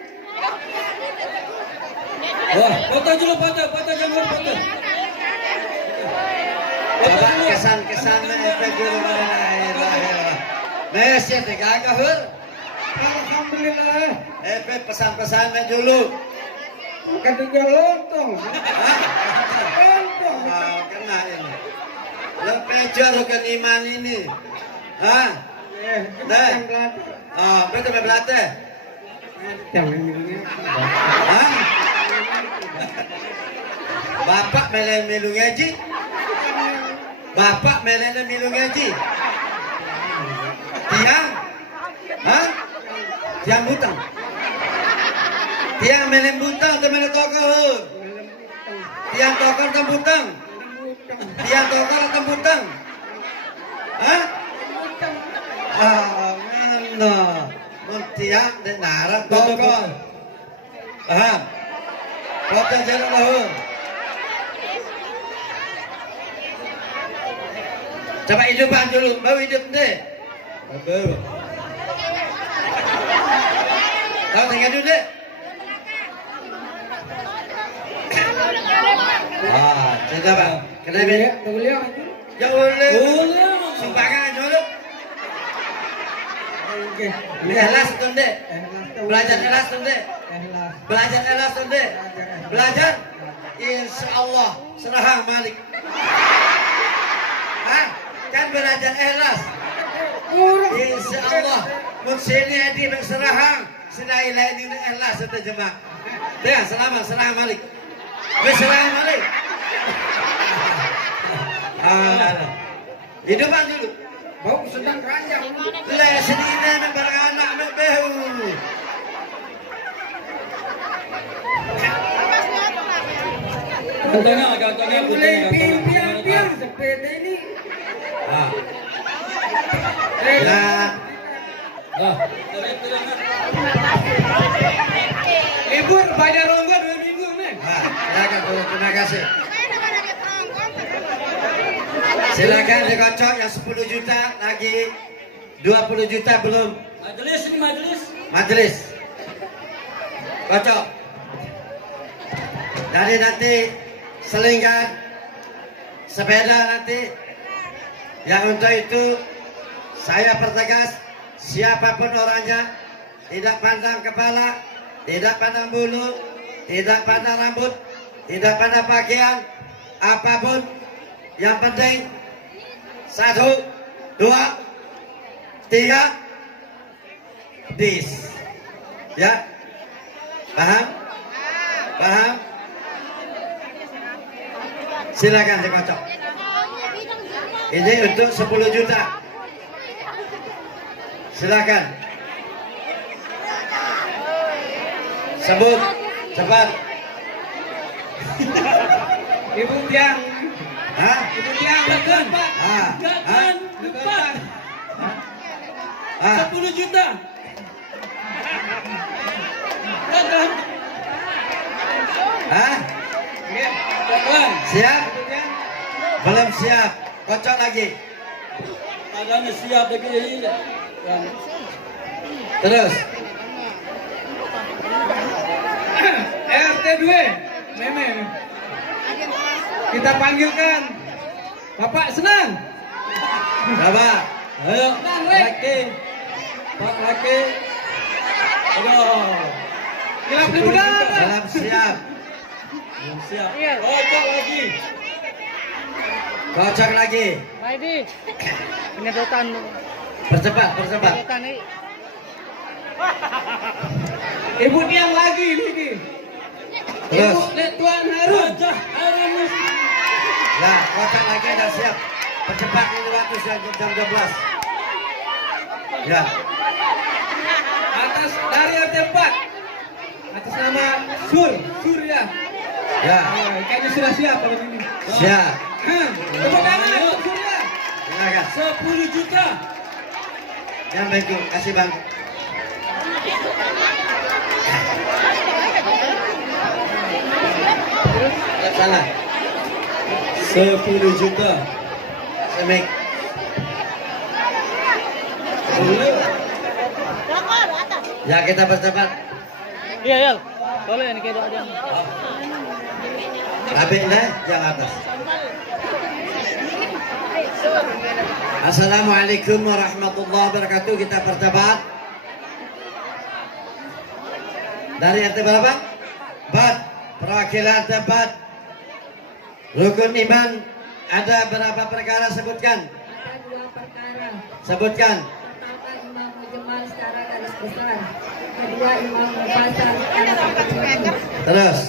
Wah, foto dulu, foto jangan foto. Coba kesan-kesan efek dulu mana. Nes ya tegak hur. Alhamdulillah. Efek pesan-pesan dulu. Ketiga lontong. Wow, kena ini. Lepejar kan iman ini. Hah? Dah. Ah, betul belate. Hah? Bapak melu ngaji. Bapak melu ngaji. Tiang. Hah? Tiang butang. Tiang melen butang atau melen tokor? Tiang tokor atau butang? Tiang tokor atau butang? Hah? Ah, mana? Tiang dan narap tokor. Paham? Potong jalan lahur. Coba hidupan dulu, baru hidup deh. Baru. Kau tinggal dulu deh. Ah, cerita bang. Kenapa? Beliau. Ya boleh. Sumbangan dulu. Ikhlas tu deh. Belajar ikhlas tu deh. Belajar ikhlas tu deh. Belajar. Insya Allah serahang Malik. Hah? Kan belajar ikhlas. Insya Allah. Mursini adi berserahang. Sedai lain ini ikhlas serta jemaah. Dia selamat serahang Malik. Serahang Malik. Hidupan dulu. Bau sedang keranjang. Lah sedina nak beranak nak behu. Katanya mulai piang sepeda ini. Ah. Lah. Libur bayar rongga 2 minggu nih. Silakan terima kasih. Silakan dikocok yang 10 juta lagi 20 juta belum. Majelis ini majelis. Majelis. Kocok. Dari nanti selingkan sepeda nanti. Yang untuk itu saya pertegas siapapun orangnya tidak pandang kepala, tidak pandang bulu, tidak pandang rambut, tidak pandang pakaian, apapun. Yang penting 1, 2, 3 dis. Ya? Paham? Paham? Silakan dikocok. Ini untuk 10 juta. Silakan. Sebut cepat. Ibu tiang. Hah? Ibu tiang lupa. Ah. Hah? Lupa. Ah. 10 juta. Hah? Kapan? Siap? Belum siap. Kocok lagi. Adanya siap lagi ini. Terus. RT 2 Meme. Kita panggilkan Bapak Senang. Coba. Ayo, laki. Pak laki. Aduh. Gelap di udara. Belum siap. Belum siap. Kocok lagi. Kocok lagi. Maidi. Penyedotan. Percepat, percepat. Penyedotan ini. Ibu tiang lagi ini. Terus. Ibu Tuan Harun. Harun. Nah, kocok lagi dah siap. Percepat ini waktu jam 12. Ya. Atas dari RT 4. Atas nama Surya. Ya. Kayaknya sudah siap kalau ini. Siap. Tepuk tangan untuk Surya. Silakan. 10 juta. Yang baik tu, kasih bang. Salah. 10 juta. Semik. Ya kita percepat. Iya, Yal. Boleh ini kayak doa. Habis yang atas. Assalamualaikum warahmatullahi wabarakatuh. Kita percepat. Dari RT berapa? 4. Perwakilan tempat. Rukun iman ada berapa perkara, sebutkan? Ada 2 perkara. Sebutkan. Pertama, imam mujmal secara garis besar. Kedua, imam mufassal secara terperinci. Terus.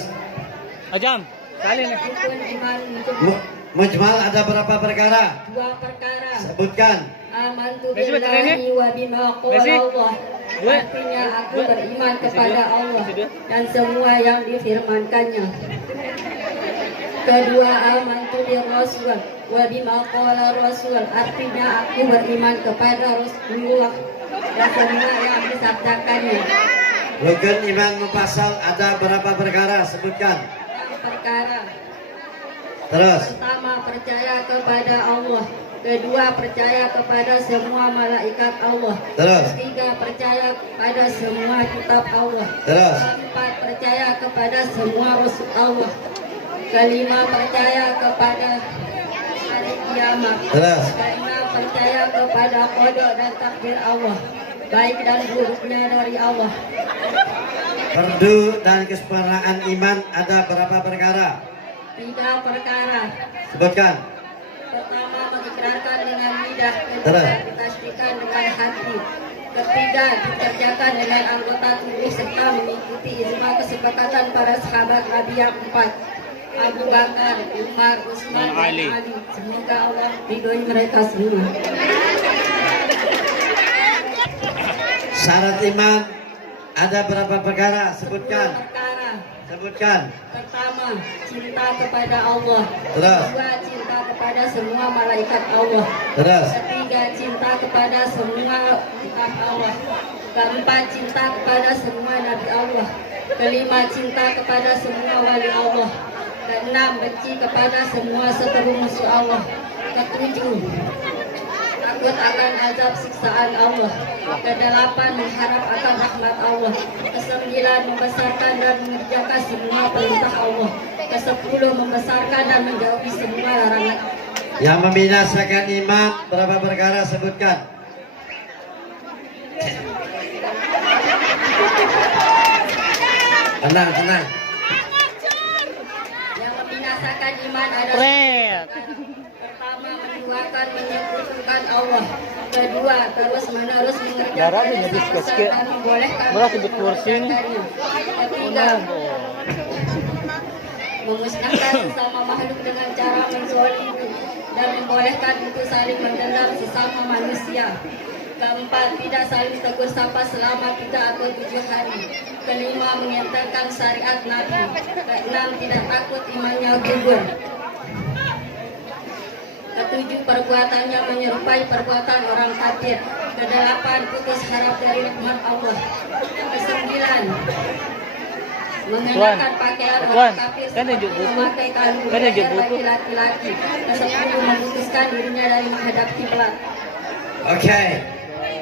Ajam, kali nih. Rukun iman mujmal Mujmal ada berapa perkara? 2 perkara. Sebutkan. Amantu Messi betul ini? billahi wa bima qala Messi? Allah. Dua. Artinya aku Dua. beriman Messi kepada dua. Allah Messi dua. dan semua yang difirmankannya. Kedua, amantu bi rasul wa bima qala rasul. Artinya aku beriman kepada Rasulullah dan semua yang disabdakannya. Rukun iman mufassal ada berapa perkara? Sebutkan. 6 perkara. Terus. Pertama, percaya kepada Allah. Kedua, percaya kepada semua malaikat Allah. Terus. Ketiga, percaya kepada semua kitab Allah. Terus. Keempat, percaya kepada semua rasul Allah. Kelima, percaya kepada hari kiamat. Terus. Keenam, percaya kepada qada dan takdir Allah, baik dan buruknya dari Allah. Fardu dan kesempurnaan iman ada berapa perkara? 3 perkara. Sebutkan. Pertama, mengikrarkan dengan lidah. Kedua, Terus. dipastikan dengan hati. Ketiga, dikerjakan dengan anggota tubuh serta mengikuti ijma kesepakatan para sahabat Nabi yang 4. Abu Bakar, Umar, Utsman, dan Ali. Ali. Semoga Allah ridhoi mereka semua. Syarat iman ada berapa perkara? Sebutkan. 10 perkara. Sebutkan. Pertama, cinta kepada Allah. Terus. Kedua, cinta kepada semua malaikat Allah. Terus. Ketiga, cinta kepada semua kitab Allah. Keempat, cinta kepada semua nabi Allah. Kelima, cinta kepada semua wali Allah. Keenam, benci kepada semua seteru musuh Allah. Ketujuh, takut akan azab siksaan Allah. Kedelapan, mengharap akan rahmat Allah. Kesembilan, membesarkan dan mengerjakan semua perintah Allah. Kesepuluh, membesarkan dan menjauhi semua larangan. Yang membinasakan iman berapa perkara? Sebutkan. Tenang, tenang. Yang membinasakan iman adalah Fred. pertama, menduakan menyekutukan Allah. Kedua, terus menerus Darah mengerjakan dia yang habis besar sikit. dan membolehkan Berat di kursi ini. mengerjakannya. Ketiga, memusnahkan sesama makhluk dengan cara menzalimi dan membolehkan untuk saling mendendam sesama manusia. Keempat, tidak saling tegur sapa selama 3 atau 7 hari. Kelima, menyentelkan syariat Nabi. Keenam, tidak takut imannya gugur. Ketujuh, perbuatannya menyerupai perbuatan orang kafir. Kedelapan, putus harap dari rahmat Allah. Kesembilan, mengenakan pakaian Tuan, orang kafir kan tunjuk seperti buku. memakai kalung Kan tunjuk leher buku. bagi laki-laki. Kesepuluh, memutuskan dirinya dari menghadap kiblat. Oke.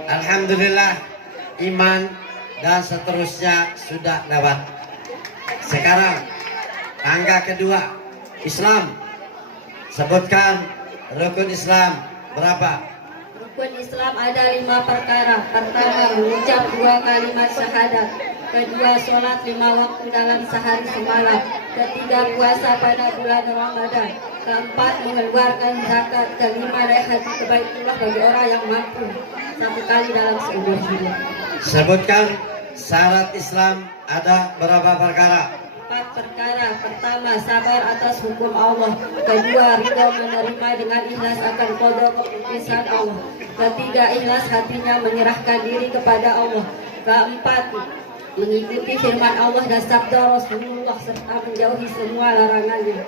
Alhamdulillah iman dan seterusnya sudah lewat. Sekarang tangga kedua, Islam. Sebutkan rukun Islam berapa? Rukun Islam ada 5 perkara. Pertama, mengucap 2 kalimat syahadat. Kedua, sholat 5 waktu dalam sehari semalam. Ketiga, puasa pada bulan Ramadan. Keempat, mengeluarkan zakat. Kelima, naik haji ke Baitullah bagi orang yang mampu 1 kali dalam seumur hidup. Sebutkan syarat Islam ada berapa perkara? 4 perkara. Pertama, sabar atas hukum Allah. Kedua, ridho menerima dengan ikhlas akan qada keputusan Allah. Ketiga, ikhlas hatinya menyerahkan diri kepada Allah. Keempat, mengikuti firman Allah dan sabda Rasulullah serta menjauhi semua larangannya.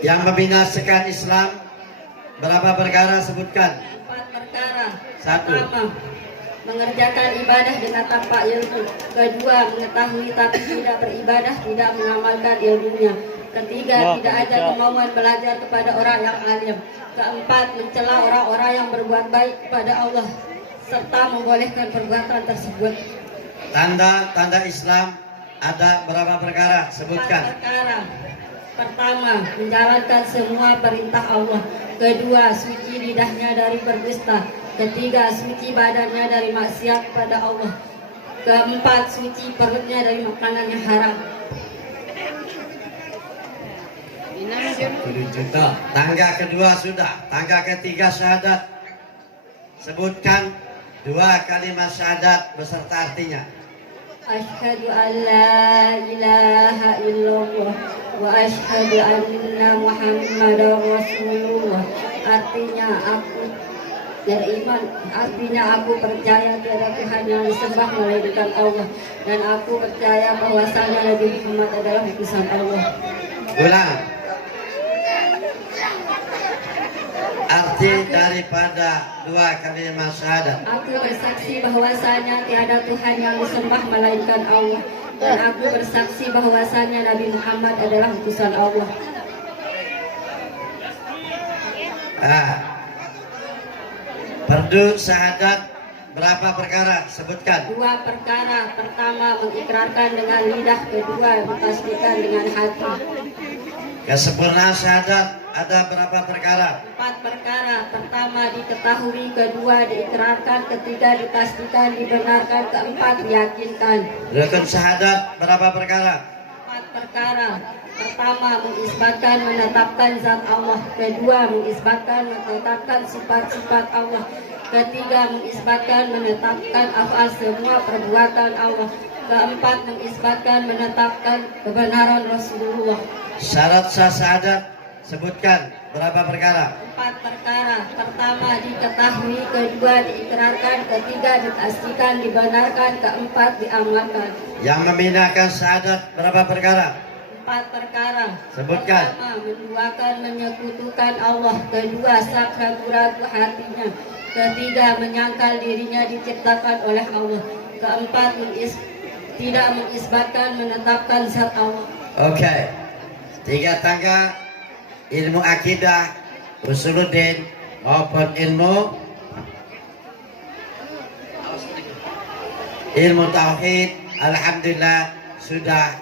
Yang membinasakan Islam berapa perkara? Sebutkan. 4 perkara. 1. Pertama, mengerjakan ibadah dengan tanpa ilmu. Kedua, mengetahui tapi tidak beribadah, tidak mengamalkan ilmunya. Ketiga, tidak ada kemauan belajar kepada orang yang alim. Keempat, mencela orang-orang yang berbuat baik kepada Allah serta membolehkan perbuatan tersebut. Tanda Islam ada berapa perkara? Sebutkan. 4 perkara. Pertama, menjalankan semua perintah Allah. Kedua, suci lidahnya dari berdusta. Ketiga, suci badannya dari maksiat pada Allah. Keempat, suci perutnya dari makanan yang haram. 10 juta. Tangga kedua sudah. Tangga ketiga syahadat. Sebutkan 2 kalimat syahadat beserta artinya. Asyhadu an la ilaha illallah wa asyhadu anna Muhammadar Rasulullah. Artinya aku beriman, artinya aku percaya tiada Tuhan yang disembah melainkan Allah, dan aku percaya bahwasanya Nabi Muhammad adalah utusan Allah. Ulang. Arti daripada 2 kalimat syahadat. Aku bersaksi bahwasanya tiada Tuhan yang disembah melainkan Allah, dan aku bersaksi bahwasanya Nabi Muhammad adalah utusan Allah. Fardu syahadat berapa perkara? Sebutkan. 2 perkara. Pertama, mengikrarkan dengan lidah. Kedua, dipastikan dengan hati. Kesempurnaan syahadat ada berapa perkara? 4 perkara. Pertama, diketahui. Kedua, diikrarkan. Ketiga, dipastikan. Dibenarkan. Keempat, diyakinkan. Rukun syahadat berapa perkara? 4 perkara. Pertama, mengisbatkan menetapkan zat Allah. Kedua, mengisbatkan menetapkan sifat-sifat Allah. Ketiga, mengisbatkan menetapkan afal semua perbuatan Allah. Keempat, mengisbatkan menetapkan kebenaran Rasulullah. Syarat sah syahadat sebutkan berapa perkara? 4 perkara. Pertama, diketahui. Kedua, diikrarkan. Ketiga, dipastikan. Dibenarkan. Keempat, diamalkan. Yang memindahkan syahadat berapa perkara? 4 perkara. Sebutkan. Pertama, menduakan menyekutukan Allah. Kedua, sak ragu-ragu hatinya. Ketiga, menyangkal dirinya diciptakan oleh Allah. Keempat, tidak mengisbatkan menetapkan zat Allah. Oke. 3 tangga ilmu akidah, usuluddin maupun ilmu tauhid, alhamdulillah sudah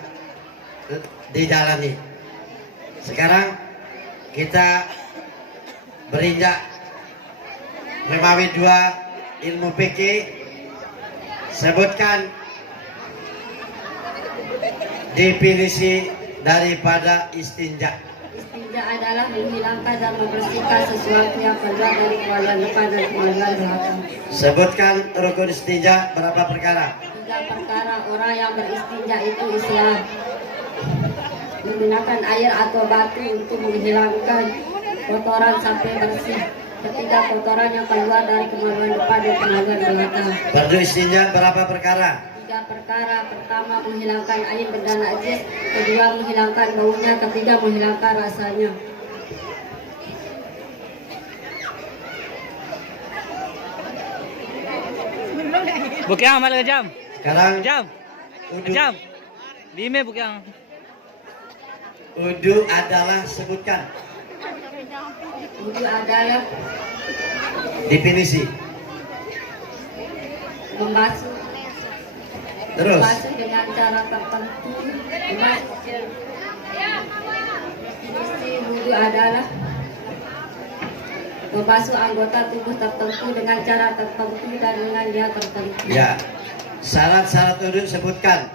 dijalani. Sekarang kita berinjak memawi 2 ilmu fikih. Sebutkan definisi daripada istinja. Istinja adalah menghilangkan dan membersihkan sesuatu yang keluar dari kewajiban depan dan kewajiban belakang. Sebutkan rukun istinja berapa perkara? 3 perkara. Orang yang beristinja itu Islam. Menggunakan air atau batu untuk menghilangkan kotoran sampai bersih. Ketiga, kotoran yang keluar dari kemaluan depan dan kemaluan belakang. Fardu istinja berapa perkara? 3 perkara. Pertama, menghilangkan air benda najis. Kedua, menghilangkan baunya. Ketiga, menghilangkan rasanya. Bukyang malah jam. Sekarang Jam. wudu. Jam. 5 bukyang. Wudu adalah sebutkan Wudu adalah definisi. membasuh Terus dengan cara tertentu. Definisi wudu adalah membasuh anggota tubuh tertentu dengan cara tertentu dan dengan dia tertentu. ya. Syarat-syarat wudu sebutkan.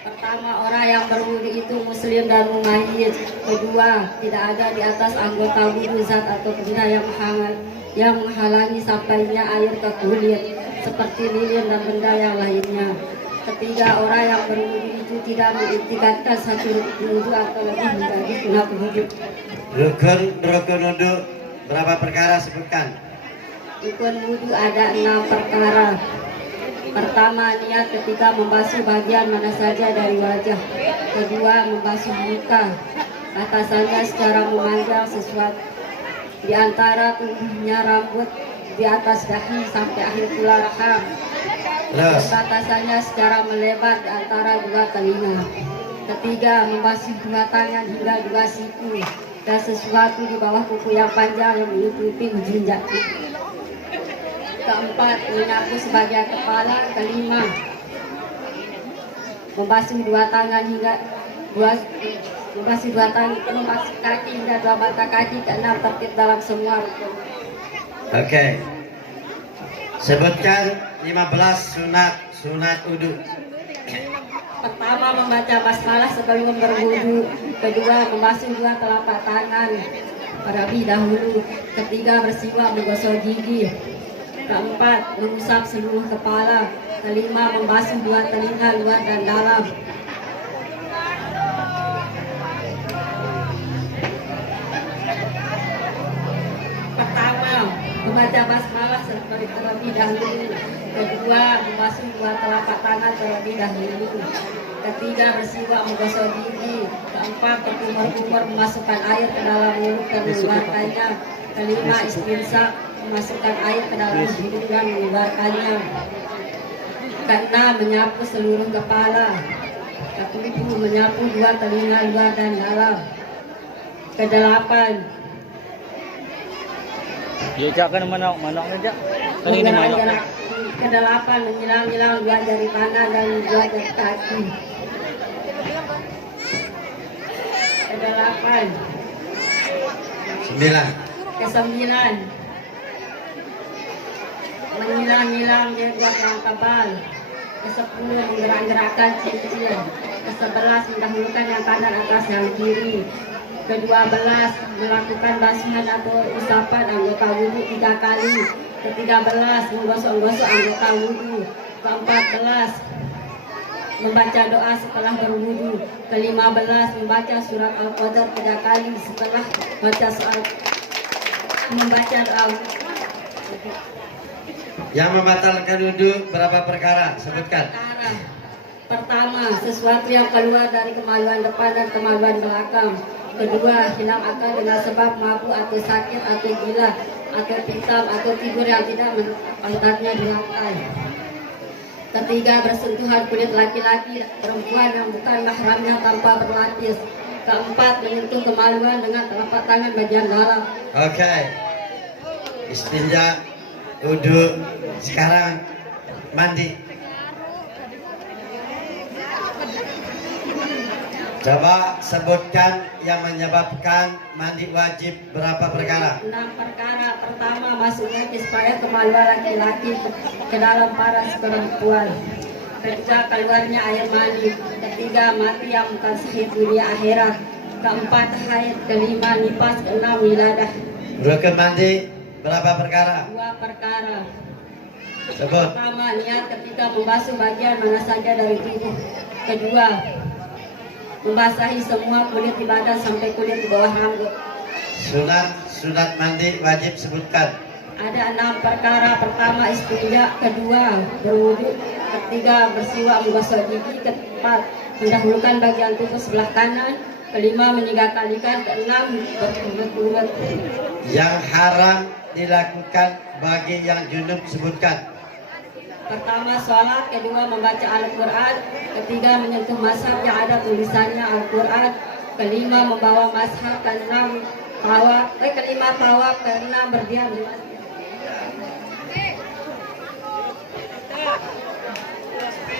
Pertama, orang yang berwudu itu muslim dan mumayyiz. Kedua, tidak ada di atas anggota wudu zat atau benda yang menghalangi sampainya air ke kulit seperti lilin dan benda yang lainnya. Ketiga, orang yang berwudu itu tidak mengiktikatkan satu rukun wudu atau lebih menjadi sunat wudu. Rukun wudu berapa perkara sebutkan? Rukun wudu ada 6 perkara. Pertama, niat ketika membasuh bagian mana saja dari wajah. Kedua, membasuh muka. Atasannya secara memanjang sesuatu di antara tubuhnya, rambut di atas dahi sampai akhir tulang rahang. Terus Batasannya secara melebar di antara 2 telinga. Ketiga, membasuh 2 tangan hingga 2 siku dan sesuatu di bawah kuku yang panjang yang menutupi ujung jari. Keempat, menyapu sebagian kepala. Kelima, membasuh dua tangan hingga membasuh dua tangan, membasuh kaki hingga dua mata kaki, keenam tertib dalam semua rukun. Oke. Sebutkan 15 sunat wudu. Pertama, membaca basmalah sebelum berwudu. Kedua, membasuh dua telapak tangan terlebih dahulu. Ketiga, bersiwak menggosok gigi. Keempat, mengusap seluruh kepala. Kelima, membasuh dua telinga luar dan dalam. Pertama, membaca basmalah seperti terlebih dahulu. Kedua, membasuh dua telapak tangan terlebih dahulu. Ketiga, bersiwak menggosok gigi. Keempat, berkumur-kumur memasukkan air ke dalam mulut dan mengeluarkannya. Kelima, istinsaq, memasukkan air ke dalam hidung dan mengeluarkannya. Keenam, menyapu seluruh kepala. Ketujuh, menyapu dua telinga luar dan dalam. Kedelapan, Ya cak kan manok aja. Kan ini manok. kedelapan, menyilang-nyilang dua jari tangan dan dua jari kaki. Kedelapan. 9. Kesembilan, menyilang-nyilang jenggot yang tebal. Kesepuluh, menggerak-gerakkan cincin. Kesebelas, mendahulukan yang kanan atas yang kiri. Ke-12, melakukan basuhan atau usapan anggota wudhu 3 kali. Ke-13, menggosok-gosok anggota wudhu. Ke-14, membaca doa setelah berwudhu. Ke-15, membaca surat Al-Qadar 3 kali setelah membaca doa. Yang membatalkan wudu berapa perkara? Sebutkan. Perkara. Pertama, sesuatu yang keluar dari kemaluan depan dan kemaluan belakang. Kedua, hilang akal dengan sebab mabuk atau sakit atau gila atau pitam atau tidur yang tidak pantatnya di lantai. Ketiga, bersentuhan kulit laki-laki perempuan yang bukan mahramnya tanpa berlapis. Keempat, menyentuh kemaluan dengan telapak tangan bagian dalam. Oke. Istinja, wudu. Sekarang mandi. Coba sebutkan yang menyebabkan mandi wajib berapa perkara? 6 perkara. Pertama, masuknya supaya kemaluan laki-laki ke dalam paras perempuan. Kedua, keluarnya air mani. Ketiga, mati yang bukan sahih dunia akhirat. Keempat, haid. Kelima, nifas. Keenam, wiladah. Rukun mandi berapa perkara? 2 perkara. Sebut. Pertama, niat ketika membasuh bagian mana saja dari tubuh. Kedua, membasahi semua kulit di badan sampai kulit di bawah rambut. Sunat mandi wajib sebutkan. Ada 6 perkara. Pertama, istinja. Kedua, berwudu. Ketiga, bersiwak menggosok gigi. Keempat, mendahulukan bagian tubuh sebelah kanan. Kelima, menyigakan. Keenam, berkurut-kurut. Yang haram dilakukan bagi yang junub sebutkan. Pertama, sholat. Kedua, membaca Al-Quran. Ketiga, menyentuh mazhab yang ada tulisannya Al-Quran. Kelima, membawa mazhab. Kelima, tawaf. Keenam, berdiam di masjid.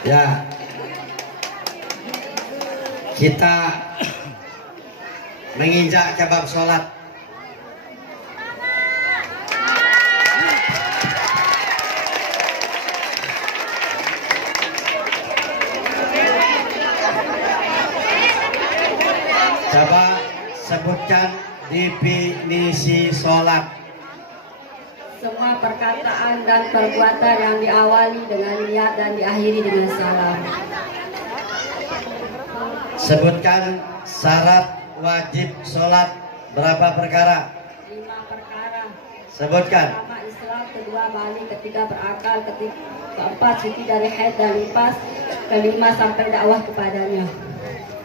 Ya, kita menginjak ke bab sholat. Coba sebutkan definisi sholat. Semua perkataan dan perbuatan yang diawali dengan niat dan diakhiri dengan salam. Sebutkan syarat wajib sholat berapa perkara? 5 perkara. Sebutkan. Pertama, Islam. Kedua, balik. Ketiga, berakal. Keempat, suci dari haid dan nifas. Kelima, sampai dakwah kepadanya.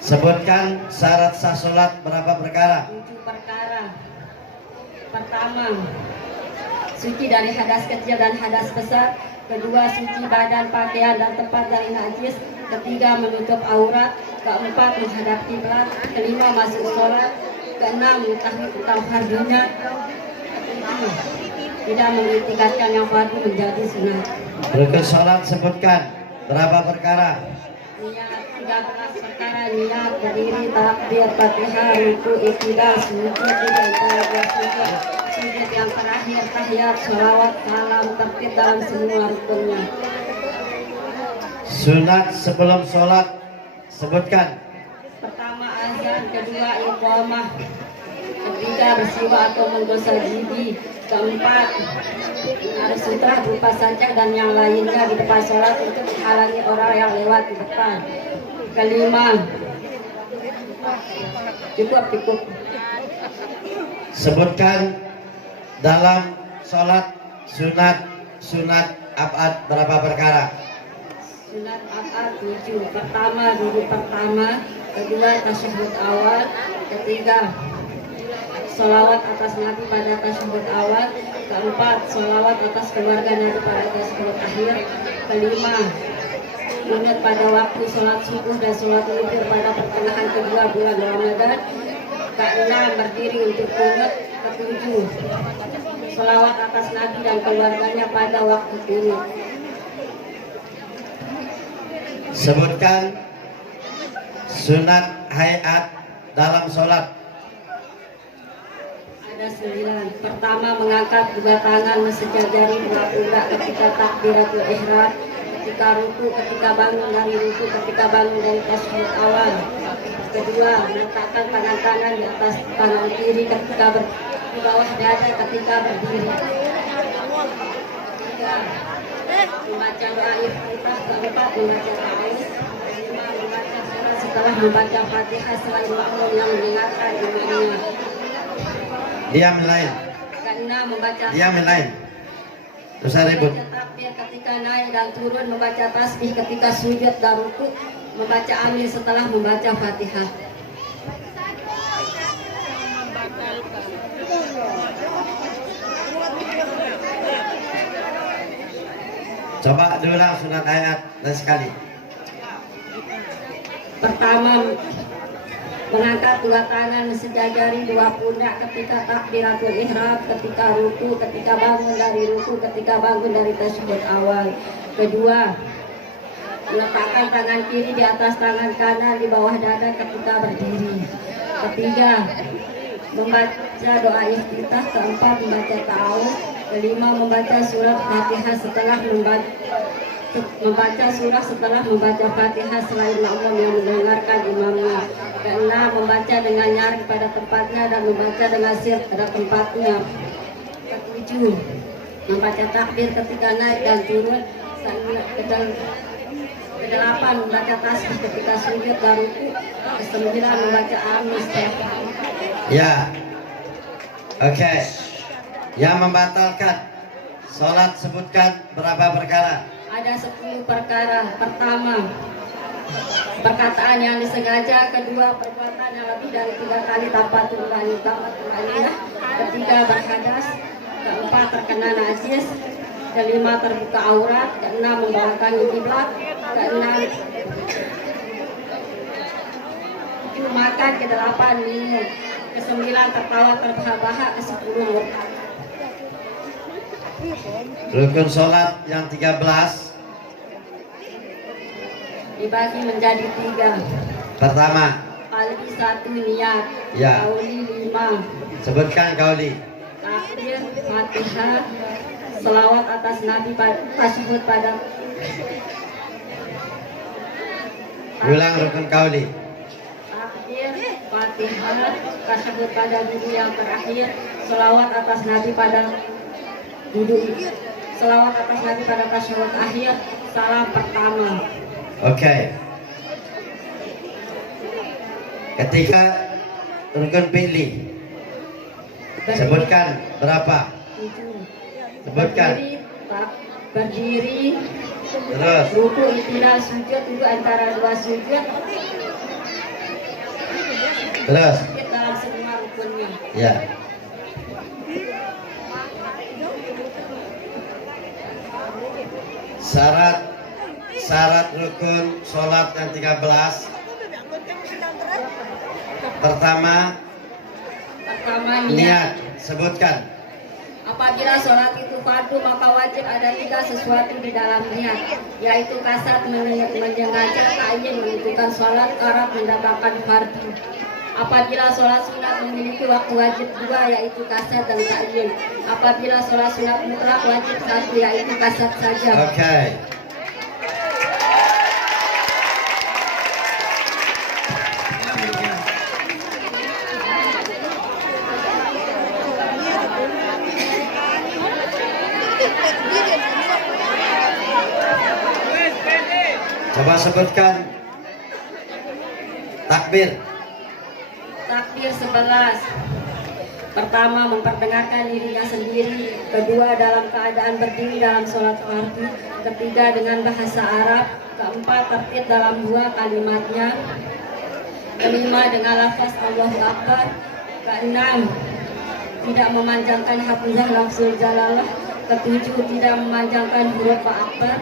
Sebutkan syarat sah sholat berapa perkara? 7 perkara. Pertama, suci dari hadas kecil dan hadas besar. Kedua, suci badan, pakaian, dan tempat dari najis. Ketiga, menutup aurat. Keempat, menghadap kiblat. Kelima, masuk sholat. Keenam, mengetahui tentang fardunya. Ketujuh, tidak mengitikadkan yang fardu menjadi sunat. Rukun sholat sebutkan berapa perkara? niat 13 perkara niat berdiri takbir Fatihah ruku iktidal sujud di antara dua sujud yang terakhir tahiyat sholawat salam tertib dalam semua rukunnya. Sunat sebelum sholat sebutkan. Pertama azan, kedua iqamah, ketiga bersiwak atau menggosok gigi, keempat harus sutra berupa sajak dan yang lainnya di depan sholat untuk menghalangi orang yang lewat di depan. Kelima, cukup. Sebutkan dalam sholat sunat abad berapa perkara? Sunat abad 7. Pertama duduk pertama, kedua tasyahud awal, ketiga sholawat atas Nabi pada tasyahud awal, keempat sholawat atas keluarga Nabi pada tasyahud akhir, kelima kunut pada waktu sholat subuh dan sholat witir pada pertengahan kedua bulan Ramadan, keenam berdiri untuk kunut, ketujuh sholawat atas Nabi dan keluarganya pada waktu kunut. Sebutkan sunat hayat dalam sholat. Ada 9. Pertama mengangkat dua tangan mensejadari dua pundak ketika takbiratul ihram, ketika ruku, ketika bangun dari ruku, ketika bangun dari tasyahud awal. Kedua, meletakkan tangan kanan di atas tangan kiri ketika di bawah dada ketika berdiri. Ketiga, membaca doa iftitah. Keempat, membaca ta'awudz. Kelima, membaca surat setelah membaca Fatihah selain makmum yang mendengarkan imamnya. Diam lain. Keenam, membaca Diam lain. Usah ribut. membaca takbir ketika naik dan turun, membaca tasbih ketika sujud dan ruku, membaca amin setelah membaca Fatihah. Coba diulang sunat hayat dan sekali. Pertama, mengangkat dua tangan sejajari dua pundak ketika takbiratul ihram, ketika ruku, ketika bangun dari ruku, ketika bangun dari tasyahud awal. Kedua, meletakkan tangan kiri di atas tangan kanan di bawah dada ketika berdiri. Ketiga, membaca doa iftitah. Keempat, membaca ta'awudz. Kelima, membaca surat Fatihah setelah membaca surah setelah membaca Fatihah selain makmum yang mendengarkan imamnya. Keenam, membaca dengan nyaring pada tempatnya dan membaca dengan sir pada tempatnya. Ketujuh, membaca takbir ketika naik dan turun. Kedelapan, membaca tasbih ketika sujud dan ruku. Kesembilan, membaca amin setiap hari. Ya. Oke. Yang membatalkan sholat sebutkan berapa perkara? Ada 10 perkara. Pertama, perkataan yang disengaja. Kedua, perbuatan yang lebih dari 3 kali tanpa turangi. Ketiga, berhadas. Keempat, terkena najis. Kelima, terbuka aurat. Keenam, membelakangi kiblat. Keenam, makan. Kedelapan, minum. Kesembilan, tertawa terbahak-bahak. Kesepuluh, murtad. Rukun sholat yang 13 dibagi menjadi 3. pertama. Qalbi 1, niat. Ya. Qauli 5. Sebutkan kauli. Takbir, Fatihah, selawat atas Nabi, tasyahud pada. Ulang rukun kauli. Takbir, Fatihah, tasyahud pada duduk yang terakhir, selawat atas Nabi pada duduk, selawat atas Nabi pada tasyahud akhir, salam pertama. Oke. Ketika rukun fi'li sebutkan berapa? 7. Sebutkan. Berdiri, Terus. ruku, iktidal, sujud, itu antara dua sujud. Terus. Sujud dalam semua rukunnya. Ya. Syarat rukun sholat yang 13. Pertama, Pertama, niat. Sebutkan. Apabila sholat itu fardu maka wajib ada 3 sesuatu di dalamnya, yaitu kasat menyengaja ta'yin menentukan sholat karat mendapatkan fardu. Apabila sholat sunat memiliki waktu wajib 2 yaitu kasat dan ta'yin. Apabila sholat sunat mutlak wajib 1 yaitu kasat saja. Oke. Coba sebutkan takbir. Takbir 11. Pertama, memperdengarkan dirinya sendiri. Kedua, dalam keadaan berdiri dalam sholat fardu. Ketiga, dengan bahasa Arab. Keempat, tertib dalam 2 kalimatnya. Kelima, dengan lafaz Allahu Akbar. Keenam, tidak memanjangkan hafizah lafzul jalalah. Ketujuh, tidak memanjangkan huruf akbar.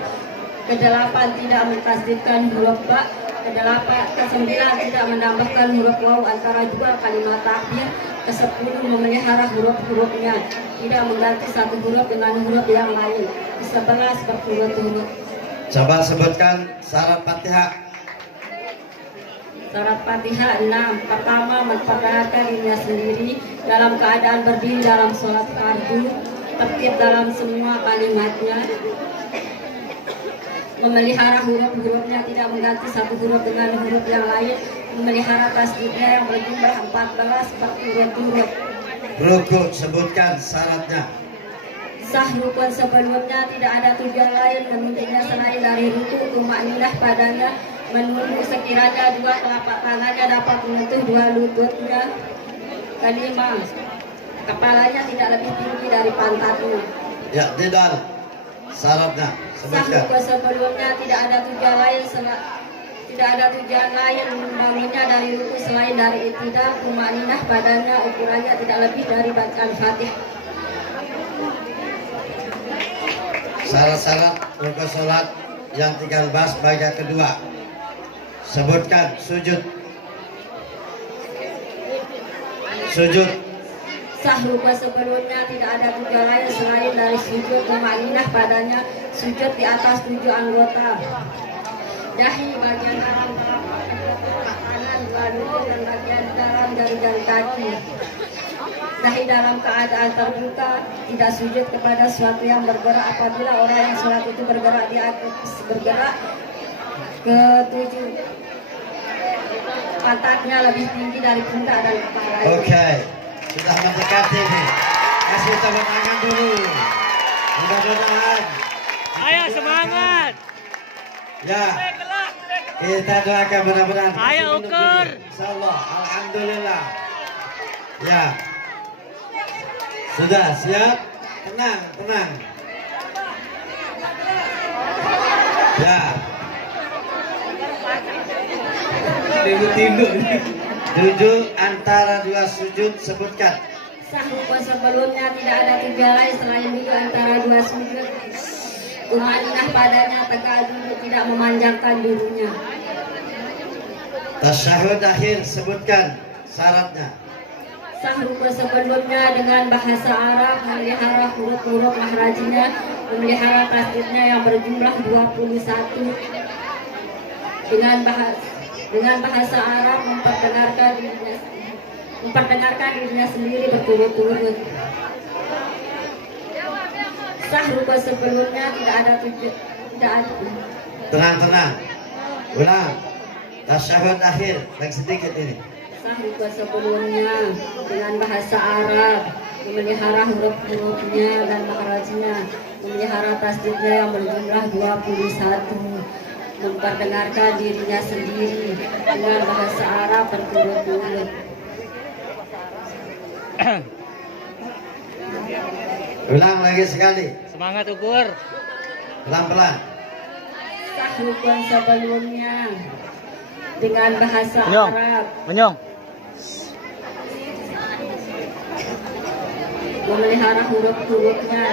Kedelapan, tidak mentasdidkan huruf ba. Kesembilan, tidak menambahkan huruf waw antara 2 kalimat takbir. Ke-10, memelihara huruf-hurufnya, tidak mengganti satu huruf dengan huruf yang lain. Ke-11, berturut-turut. Coba sebutkan syarat Fatihah. Syarat Fatihah 6. Pertama, memperdengarkan dirinya sendiri dalam keadaan berdiri dalam sholat fardu, tertib dalam semua kalimatnya, memelihara huruf-hurufnya, tidak mengganti satu huruf dengan huruf yang lain, memelihara tasdidnya yang berjumlah 14 berturut-turut. Ruku, sebutkan syaratnya. Sah rukun sebelumnya tidak ada tujuan lain menuntutnya selain dari ruku, tumakninah padanya, menunggu sekiranya 2 telapak tangannya dapat menyentuh 2 lututnya. Kelima, kepalanya tidak lebih tinggi dari pantatnya. Ya, Didal. Syaratnya. Sah Sebutkan. rukun sebelumnya tidak ada tujuan lain membangunnya dari ruku selain dari itidal, tumakninah padanya, ukurannya tidak lebih dari bacaan Fatihah. Syarat-syarat rukun sholat yang tinggal bahas bagian kedua. Sebutkan sujud. Sujud. Sah rukun sebelumnya tidak ada tujuan lain selain dari sujud, tumakninah padanya, sujud di atas 7 anggota. Dahi bagian dalam telapak kanan, 2 lutut dan bagian dalam jari-jari kaki. Dahi dalam keadaan terbuka, tidak sujud kepada sesuatu yang bergerak. Apabila orang yang sholat itu bergerak ke-7, pantatnya lebih tinggi dari pundak dan kepala. Oke. Sudah mendekati nih. Kasih tepuk tangan dulu. Mudah-mudahan. Ayo semangat. Ya. Kita doakan mudah-mudahan. Ayo ukur. Insyaallah. Alhamdulillah. Ya. Sudah siap? Tenang, tenang. Ya. Tinduk. 7 antara 2 sujud sebutkan. Sah rukun sebelumnya tidak ada tujuan lain selain duduk antara 2 sujud. Tumakninah padanya, tegak duduk, tidak memanjangkan dirinya. Tasyahud akhir sebutkan syaratnya. Sah rukun sebelumnya dengan bahasa Arab, memelihara huruf-huruf mahrajinya, memelihara tasdidnya yang berjumlah 21. Dengan bahasa Arab memperdengarkan dirinya sendiri berturut-turut. Sah rukun sebelumnya tidak ada. Tenang. Ulang. Tasyahud akhir. Lagi sedikit ini. Sah rukun sebelumnya dengan bahasa Arab, memelihara huruf-hurufnya dan makhrajnya, memelihara tasdidnya yang berjumlah 21. Memperdengarkan dirinya sendiri dengan bahasa Arab berturut-turut. Ulang lagi sekali. Semangat ukur. Pelan-pelan. Sah rukun sebelumnya dengan bahasa Menyong. Arab, Menyong. memelihara huruf-hurufnya,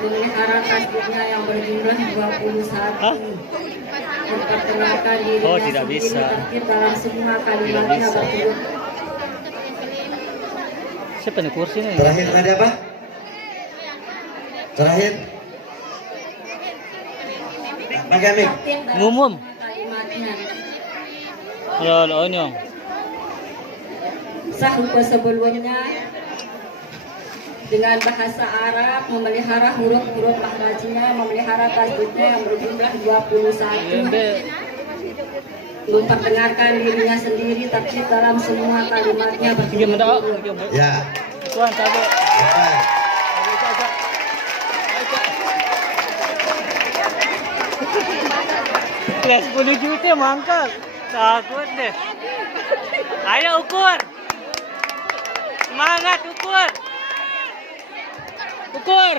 memelihara tasdidnya yang berjumlah 21. Memperdengarkan dirinya Oh, tidak sendiri bisa. tertib dalam semua kalimatnya Tidak bisa. berturut. Siapa nih kursi nih? Terakhir tadi apa? Terakhir. Bagaimana? Ngumum. Kalimatnya. Kalau ini. Sahku sebelumnya dengan bahasa Arab memelihara huruf-huruf makhrajnya, memelihara tajwidnya yang berjumlah 21. Memperdengarkan dirinya sendiri tertib dalam semua kalimatnya berturut-turut. Ya. Tuan tabuk. Kelas 10 juta mangkal. Takut deh. Ayo ukur. Semangat ukur. Ukur.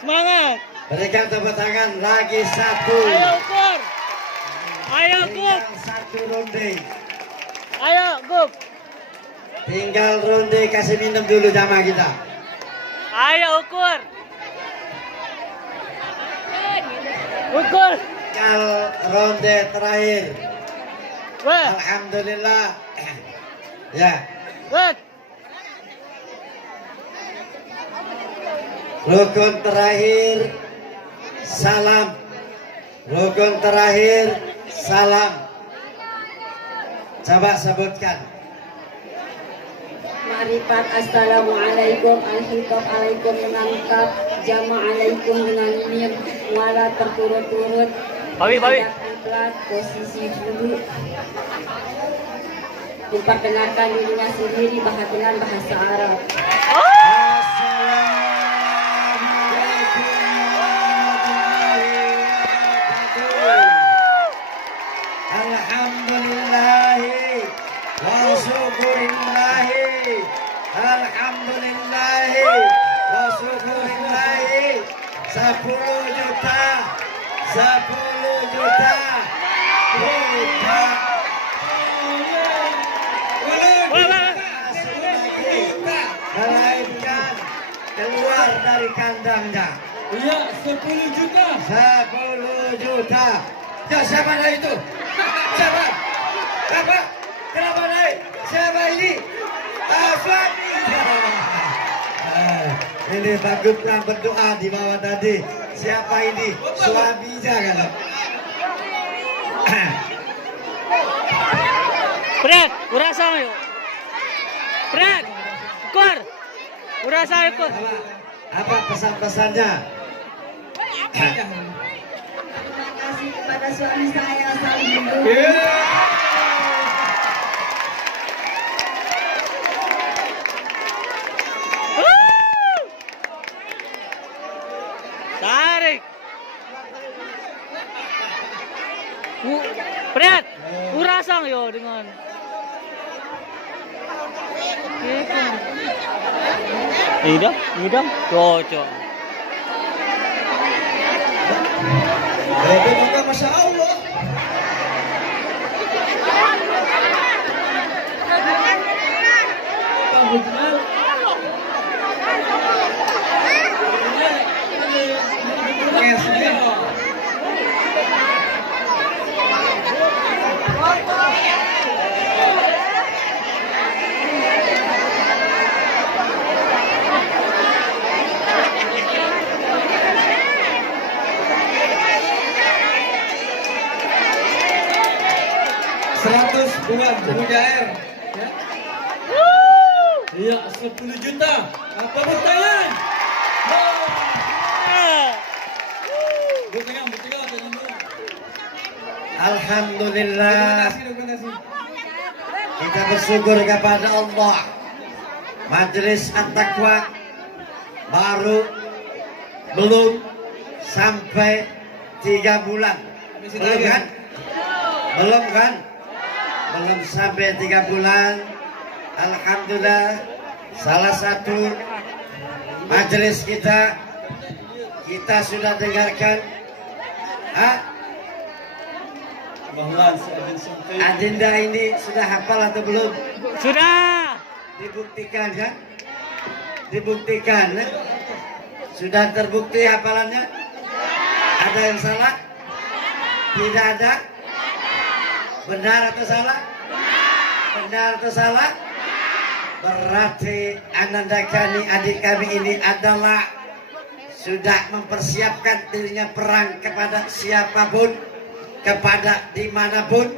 Semangat. Berikan tepuk tangan lagi satu. Ayo ukur. Ayo Gup. Tinggal satu ronde. Ayo Gup. Tinggal ronde, kasih minum dulu jamaah kita. Ayo ukur. Ukur. Tinggal ronde terakhir. Weh. Alhamdulillah. Ya. Weh. Rukun terakhir salam. Rukun terakhir salam. Coba sebutkan. Ma'rifat assalamualaikum, al-hitab alaikum dengan kaf, jama alaikum dengan mim, wala berturut-turut. Bawi. Plat posisi duduk. Memperdengarkan dirinya sendiri dengan bahasa Arab. Alhamdulillahi wa syukurillahi. Alhamdulillahi wa syukurillahi. 10 juta. 10 juta. Kita melainkan keluar dari kandangnya. Iya, 10 juta. 10 juta. Ya, siapa naik itu? Siapa? Apa? Kenapa naik? Siapa ini? Suami. Ini bagus pernah berdoa di bawah tadi. Siapa ini? Suaminya kan? Pret, urasa yuk. Pret, ukur. Urasa ukur. Apa pesan-pesannya? Terima kasih kepada suami saya saling mendukung. Tarik. Pret, urasang yo dengan. Idam, cocok. Itu juga Masya Allah. Buat Mujair. Ya. Iya, 10 juta. Apa pertanyaan? Alhamdulillah. Kita bersyukur kepada Allah. Majelis At-Taqwa baru belum sampai 3 bulan. Belum kan? Belum kan? Belum sampai 3 bulan. Alhamdulillah, salah satu majelis kita sudah dengarkan agenda ini sudah hafal atau belum? Sudah. Dibuktikan kan? Dibuktikan. Sudah terbukti hafalannya? Ada yang salah? Tidak ada? Benar atau salah? Benar atau salah? Berarti ananda kami, adik kami ini adalah sudah mempersiapkan dirinya perang kepada siapapun, kepada dimanapun.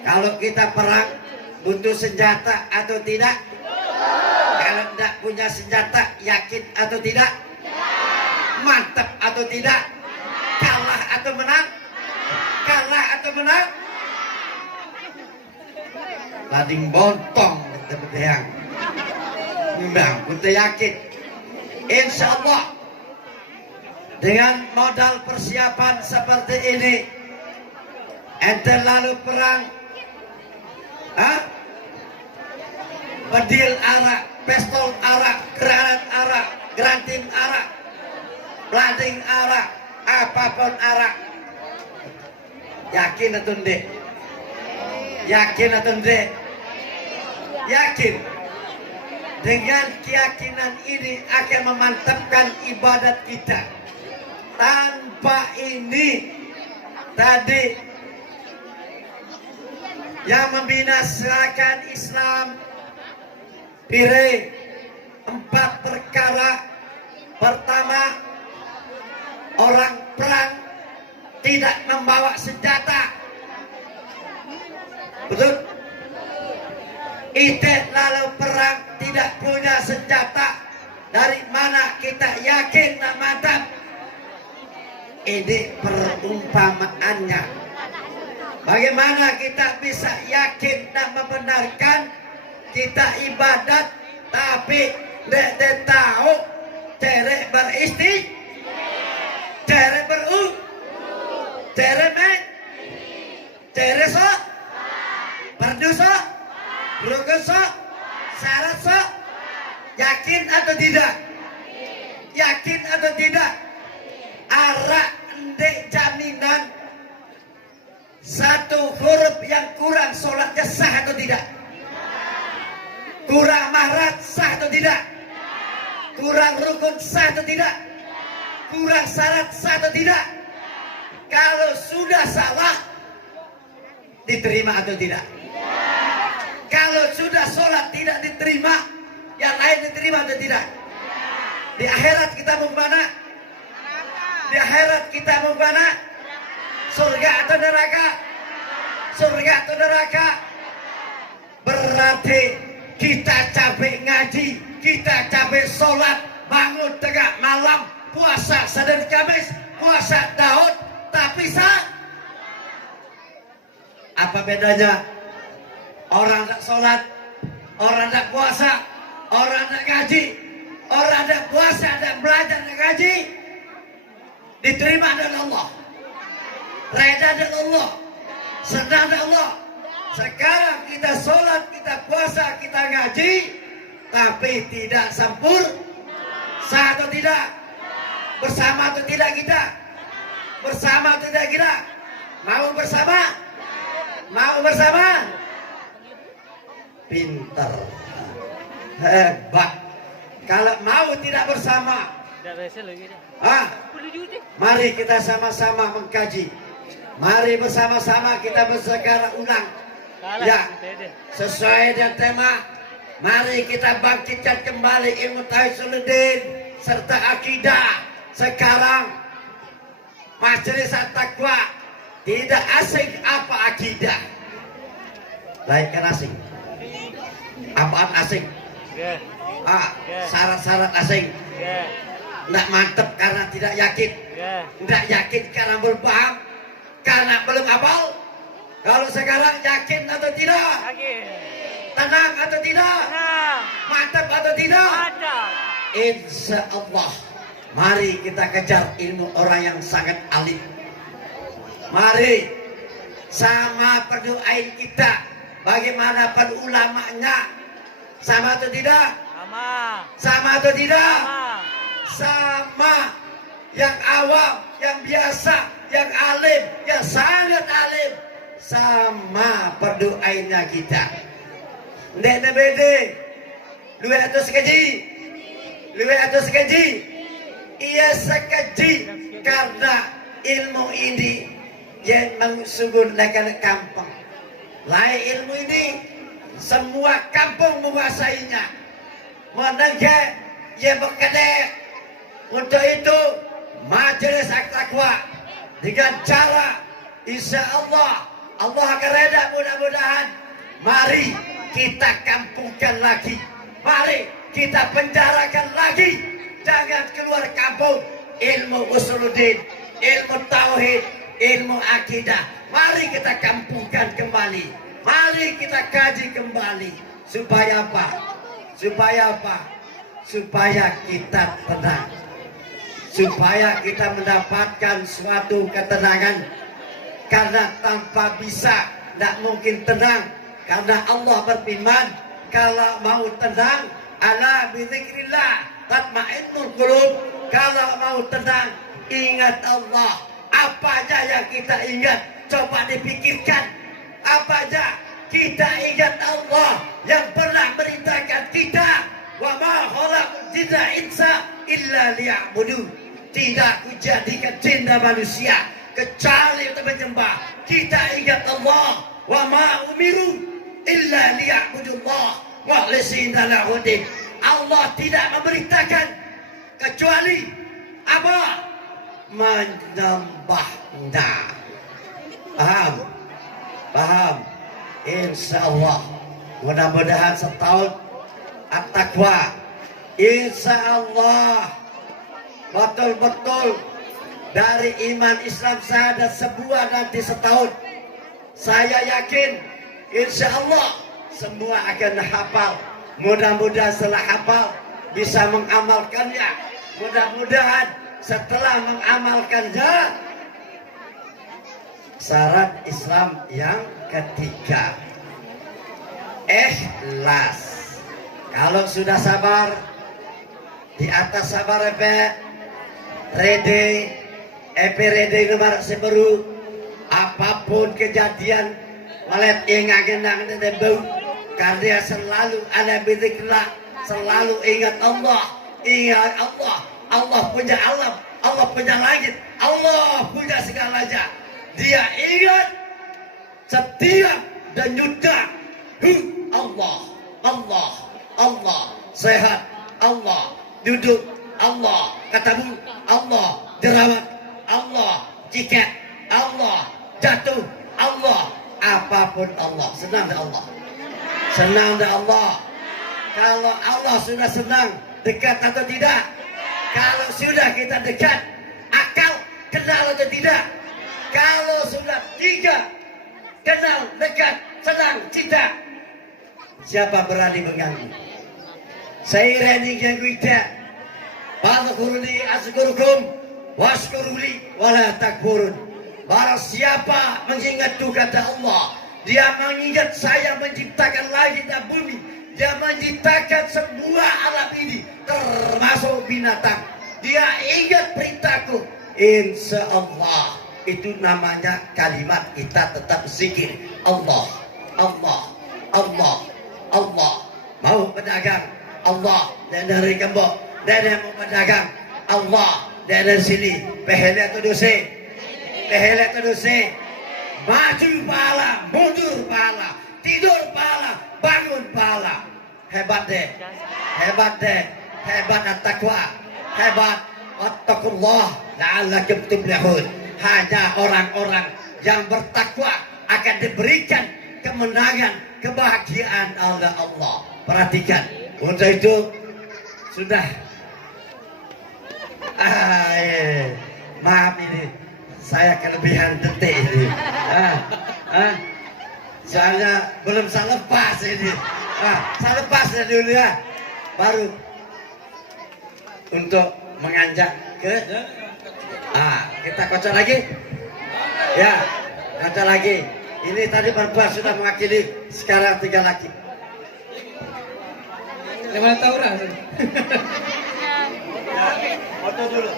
Kalau kita perang butuh senjata atau tidak? Kalau tidak punya senjata, yakin atau tidak? Mantap atau tidak? Kalah atau menang? Kalah atau menang? Lading bontong kita yang memang kita yakin, insya Allah dengan modal persiapan seperti ini, ente lalu perang, pedil arak, pistol arak, granat arak, grantim arak, lading arak, apapun arak, yakin atau tidak? Yakin atau tidak? Yakin. Dengan keyakinan ini akan memantapkan ibadat kita. Tanpa ini tadi yang membinasakan Islam, pilih 4 perkara. Pertama, orang perang tidak membawa senjata. Betul? Itet lalu perang tidak punya senjata. Dari mana kita yakin dan mantap? Ini perumpamaannya. Bagaimana kita bisa yakin dan membenarkan kita ibadat tapi tidak tahu cara beristi, cara cara cara sok, berdosa, berdosa, syarat sok. Yakin atau tidak? Yakin atau tidak? Arak ndek jaminan satu huruf yang kurang sholatnya sah atau tidak? Kurang mahrat sah atau tidak? Kurang rukun sah atau tidak? Kurang syarat sah atau tidak? Kalau sudah salah, diterima atau tidak? Kalau sudah sholat tidak diterima, yang lain diterima atau tidak? Di akhirat kita mau kemana? Di akhirat kita mau kemana? Surga atau neraka? Surga atau neraka? Berarti kita capek ngaji, kita capek sholat, bangun tengah malam, puasa Senin Kamis, puasa Daud, tapi apa bedanya? Orang tak sholat, orang tak puasa, orang tak ngaji, orang tak puasa dan belajar dan ngaji, diterima dari Allah, reda dari Allah, senang dari Allah. Sekarang kita sholat, kita puasa, kita ngaji, tapi tidak sempurna. Sah atau tidak? Bersama atau tidak kita? Bersama atau tidak kita? Mau bersama? Mau bersama? Pintar, hebat. Kalau mau tidak bersama, mari kita sama-sama mengkaji. Mari bersama-sama kita bersekarang ulang. Ya, sesuai dengan tema. Mari kita bangkitkan kembali ilmu tauhid suluddin serta akidah. Sekarang majelis at-taqwa tidak asing apa akidah. Lain kan asing. Apaan asing? Syarat-syarat asing. Tidak mantap karena tidak yakin. Tidak yakin karena berpaham, karena belum hafal. Kalau sekarang yakin atau tidak? Yakin. Tenang atau tidak? Tenang. Mantap atau tidak? Mantap. Insya Allah. Mari kita kejar ilmu orang yang sangat alim. Mari sama berdoain kita. Bagaimanapun ulamanya. Sama atau tidak? Sama. Sama atau tidak? Sama. Sama. Yang awam, yang biasa, yang alim, yang sangat alim. Sama berdoainnya kita. Ndek bede. Luwe atau sekeji? Luwe atau sekeji? Ia sekeji karena ilmu ini yang mengsugun lekan kampung. Lain ilmu ini semua kampung menguasainya. Menengah ia berkedek, Untuk itu Majelis At-Taqwa dengan cara insya Allah akan reda mudah-mudahan. Mari kita kampungkan lagi, mari kita penjarakan lagi. Jangan keluar kampung ilmu usuluddin, ilmu tauhid, ilmu akidah. Mari kita kampungkan kembali, mari kita kaji kembali. Supaya apa? Supaya kita tenang, supaya kita mendapatkan suatu ketenangan. Karena tanpa bisa, tidak mungkin tenang. Karena Allah berfirman, kalau mau tenang, ala bizikrillah tatmainnul qulub. Kalau mau tenang, ingat Allah. Apa aja yang kita ingat, coba dipikirkan. Apa aja kita ingat Allah yang pernah merintahkan kita. Wa ma khalaqul jinna insa illa liya'budun. Tidak kujadikan jin dan manusia kecuali untuk menyembah. Kita ingat Allah. Wa ma umiru illa liya'budullah mukhlisina lahuddin. Allah tidak memerintahkan kecuali apa? Menyembahnya. Paham? Insyaallah. Mudah-mudahan setahun At-Taqwa, insyaallah betul-betul dari iman Islam syahadat sebuah nanti setahun. Saya yakin insyaallah semua akan hafal. Mudah-mudahan setelah hafal bisa mengamalkannya. Mudah-mudahan setelah mengamalkannya, syarat Islam yang ketiga, ikhlas. Kalau sudah sabar, di atas sabar rede nomor seberu, apapun kejadian, malet ingat-ingat bau, karena selalu ada biziklah, selalu ingat Allah, Allah punya alam, Allah punya langit, Allah punya segalanya. Dia ingat setiap denyutnya, Allah, sehat, Allah, duduk, Allah, ketemu, Allah, jerawat, Allah, ciket, Allah, jatuh, Allah, apapun Allah, senang dah Allah. Senang dah Allah. Kalau Allah sudah senang, dekat atau tidak? Kalau sudah kita dekat, akal kenal atau tidak? Kalau sudah tiga, kenal, dekat, senang, cinta, siapa berani mengganggu? Saya berani ganggu tidak. Fadhkuruni azkurukum washkuruli wala takfurun. Barang siapa mengingat itu kata Allah, dia mengingat saya menciptakan langit dan bumi, dia menciptakan semua alam ini termasuk binatang. Dia ingat perintahku, insya Allah. Itu namanya kalimat kita tetap zikir. Allah. Mau pedagang, Allah. Dan dari gembok, dan yang mau pedagang, Allah. Dan dari sini, pehelet keduse, maju pahala, mundur pahala, tidur pahala, bangun pahala. Hebat deh, hebat At-Taqwa, hebat wattaqullah la'allakum tuflihun. Hanya orang-orang yang bertakwa akan diberikan kemenangan, kebahagiaan oleh Allah. Perhatikan, untuk itu sudah. Maaf ini, saya kelebihan detik ini. Soalnya belum saya lepas ini. Saya lepas dulu ya, baru untuk menganjak ke. Kita kocok lagi. Ya, kocok lagi. Ini tadi berdua sudah mewakili, sekarang 3 lagi. Lewat Taurah. Foto dulu.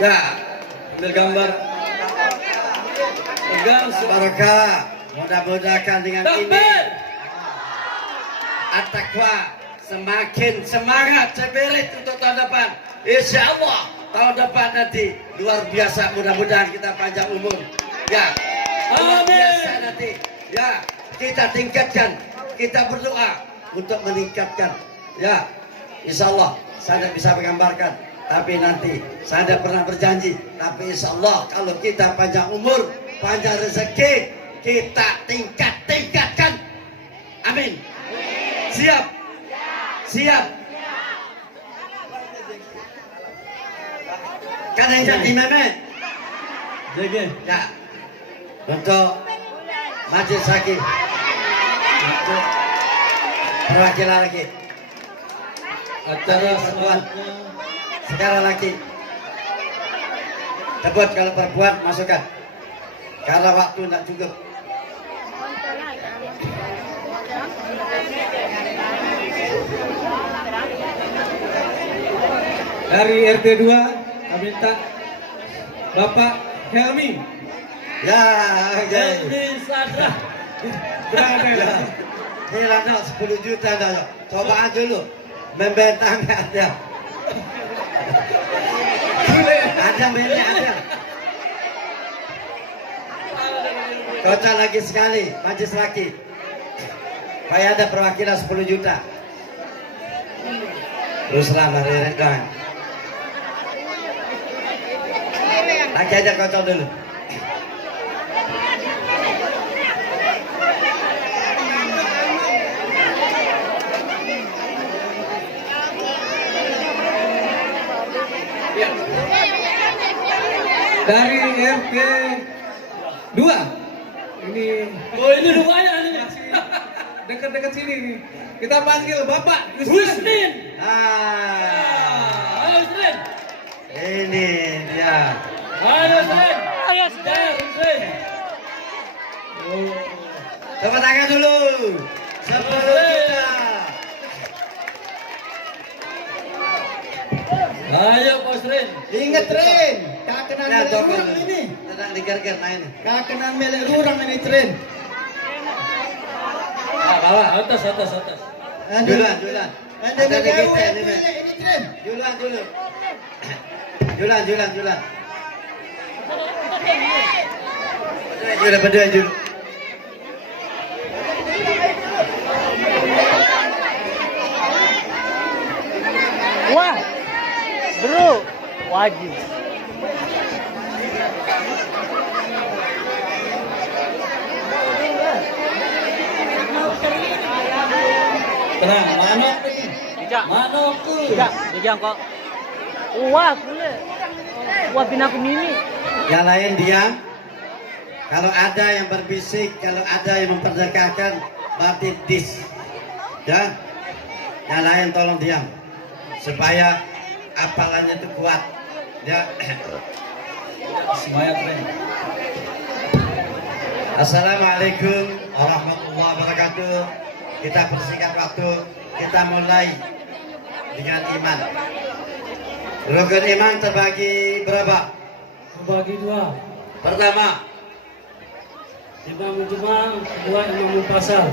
Ya, ambil gambar. Pegang Barakah. Mudah-mudahan dengan ini At-Taqwa semakin semangat, seberit untuk tahun depan. Insya Allah tahun depan nanti luar biasa. Mudah-mudahan kita panjang umur. Ya, luar biasa nanti. Ya, kita tingkatkan. Kita berdoa untuk meningkatkan. Ya, insya Allah saya bisa menggambarkan Tapi nanti saya tidak pernah berjanji. Tapi insya Allah kalau kita panjang umur, panjang rezeki, kita tingkatkan. Amin. Siap? Siap. Kan yang jadi memet? Ya. Untuk Majlis Hakim. Untuk perwakilan lagi. Acara perempuan. Sekarang lagi. Tebut kalau perempuan masukkan. Karena waktu tidak cukup. Dari RT 2 kami minta Bapak Helmi. Ya, Helmi Sadra. Berada ya. Hilang 10 juta dah. Coba dulu. Membentang ada. Ada beli ada. Kocok lagi sekali, majlis laki. Supaya ada perwakilan 10 juta. Teruslah mari rekan. Lagi aja kocok dulu. Dari RT 2. Ini ini rumahnya ini. Dekat-dekat sini nih. Kita panggil Bapak Yusmin. Ah, Yusmin. ini dia. Yusmin. Yusmin. Tepuk tangan dulu. 10 juta. Ayo Bos Rin. Ingat Rin, kakenan Ya, milik coba rurang dulu. ini. Tenang diger-ger, nah ini. Kakenan milik rurang ini Rin. Bawah, atas. Julan. Ada Ada di negara kita ini, ini Men. Rin. Julan. Berdua dulu. Wah, bro, wajib. Tenang, manok ini. Bijak. Manokku. Bijak kok. Wah, kule. Wah, binaku mimi. Yang lain diam. Kalau ada yang berbisik, kalau ada yang memperdagangkan, berarti dis. Ya. Yang lain tolong diam. Supaya apalannya itu kuat. Ya. Semangat Rin. Assalamualaikum warahmatullahi wabarakatuh. Kita persingkat waktu. Kita mulai dengan iman. Rukun iman terbagi berapa? Terbagi 2. Pertama, Imam Mujmal, kedua Imam Mufassal.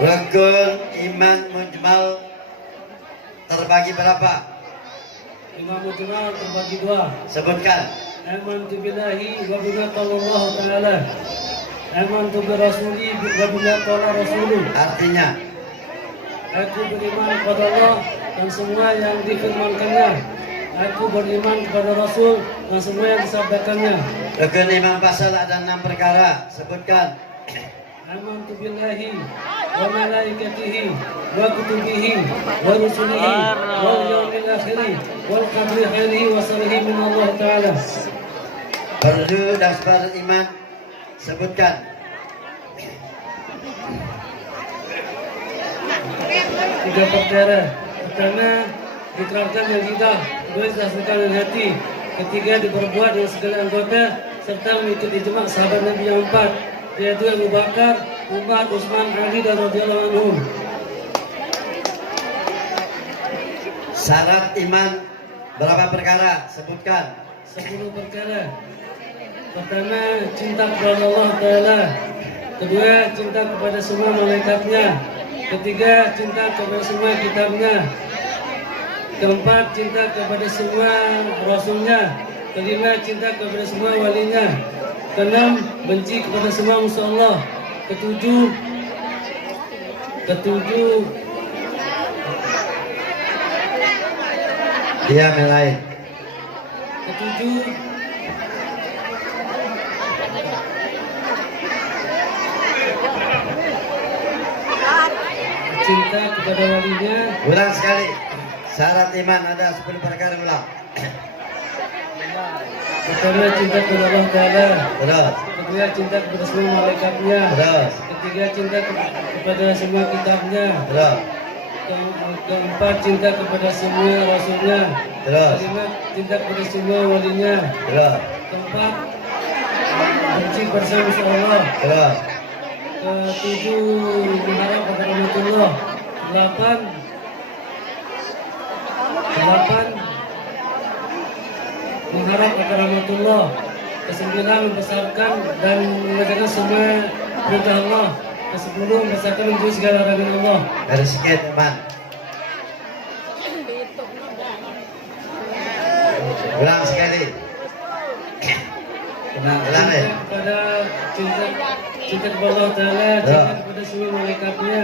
rukun iman mujmal terbagi berapa? Imam Mujmal terbagi 2. Sebutkan. Amantu billahi wa bima qala Allah Ta'ala. Amantu bi rasuli wa bima qala rasuluh. Artinya, Aku beriman kepada Allah dan semua yang difirmankannya. Aku beriman kepada Rasul dan semua yang disabdakannya. rukun iman pasal ada 6 perkara. Sebutkan. Amantu billahi wa malaikatihi wa kutubihi wa rusulihi wal yawmil akhir wal qadri khairihi wa sharrihi min Allah Ta'ala. Perlu dasar iman. Sebutkan. Tiga perkara. Pertama, dikeraskan yang lidah, kedua disaksikan dengan hati, ketiga diperbuat dengan segala anggota, serta mengikuti ijma' sahabat Nabi yang 4, yaitu Abu Bakar, Umar, Utsman, Ali dan radhiyallahu anhum. Syarat iman berapa perkara? Sebutkan. 10 perkara. Pertama, cinta kepada Allah Ta'ala. Kedua, cinta kepada semua malaikatnya. Ketiga, cinta kepada semua kitabnya. Keempat, cinta kepada semua rasulnya. Kelima, cinta kepada semua walinya. Keenam, benci kepada semua musuh Allah. Ketujuh, Diam yang lain. Ketujuh, cinta kepada walinya. Ulang sekali. Syarat iman ada 10 perkara, ulang. Pertama, cinta kepada Allah Ta'ala. Terus. Kedua, cinta kepada semua malaikatnya. Terus. Ketiga, cinta kepada semua kitabnya. Terus. Keempat, cinta kepada semua rasulnya. Terus. Kelima, cinta kepada semua walinya. Terus. Keempat, benci bersama Allah. Terus. Ketujuh, mengharap kepada rahmatullah. Delapan, mengharap kepada rahmatullah. Kesembilan, membesarkan dan mengerjakan semua perintah Allah. Kesepuluh, membesarkan menjauhi segala larangan Allah. Dari sikit, teman. Ulang sekali. Ulang ya. Kepada cinta kepada Allah Ta'ala, cinta kepada semua malaikatnya,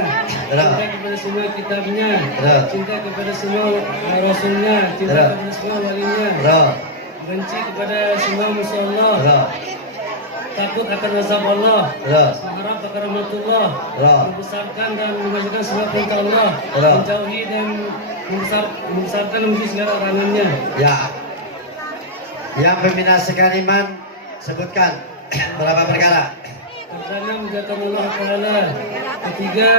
cinta kepada semua kitabnya, cinta kepada semua rasulnya, cinta kepada semua walinya, benci kepada semua musuh Allah, takut akan azab Allah, mengharap akan rahmatullah, membesarkan dan mengajarkan semua perintah Allah, menjauhi dan membesarkan dan menjauhi segala larangannya. Ya. Yang membinasakan iman, sebutkan berapa perkara? Pertama, menjaga Allah Ta'ala. Kedua,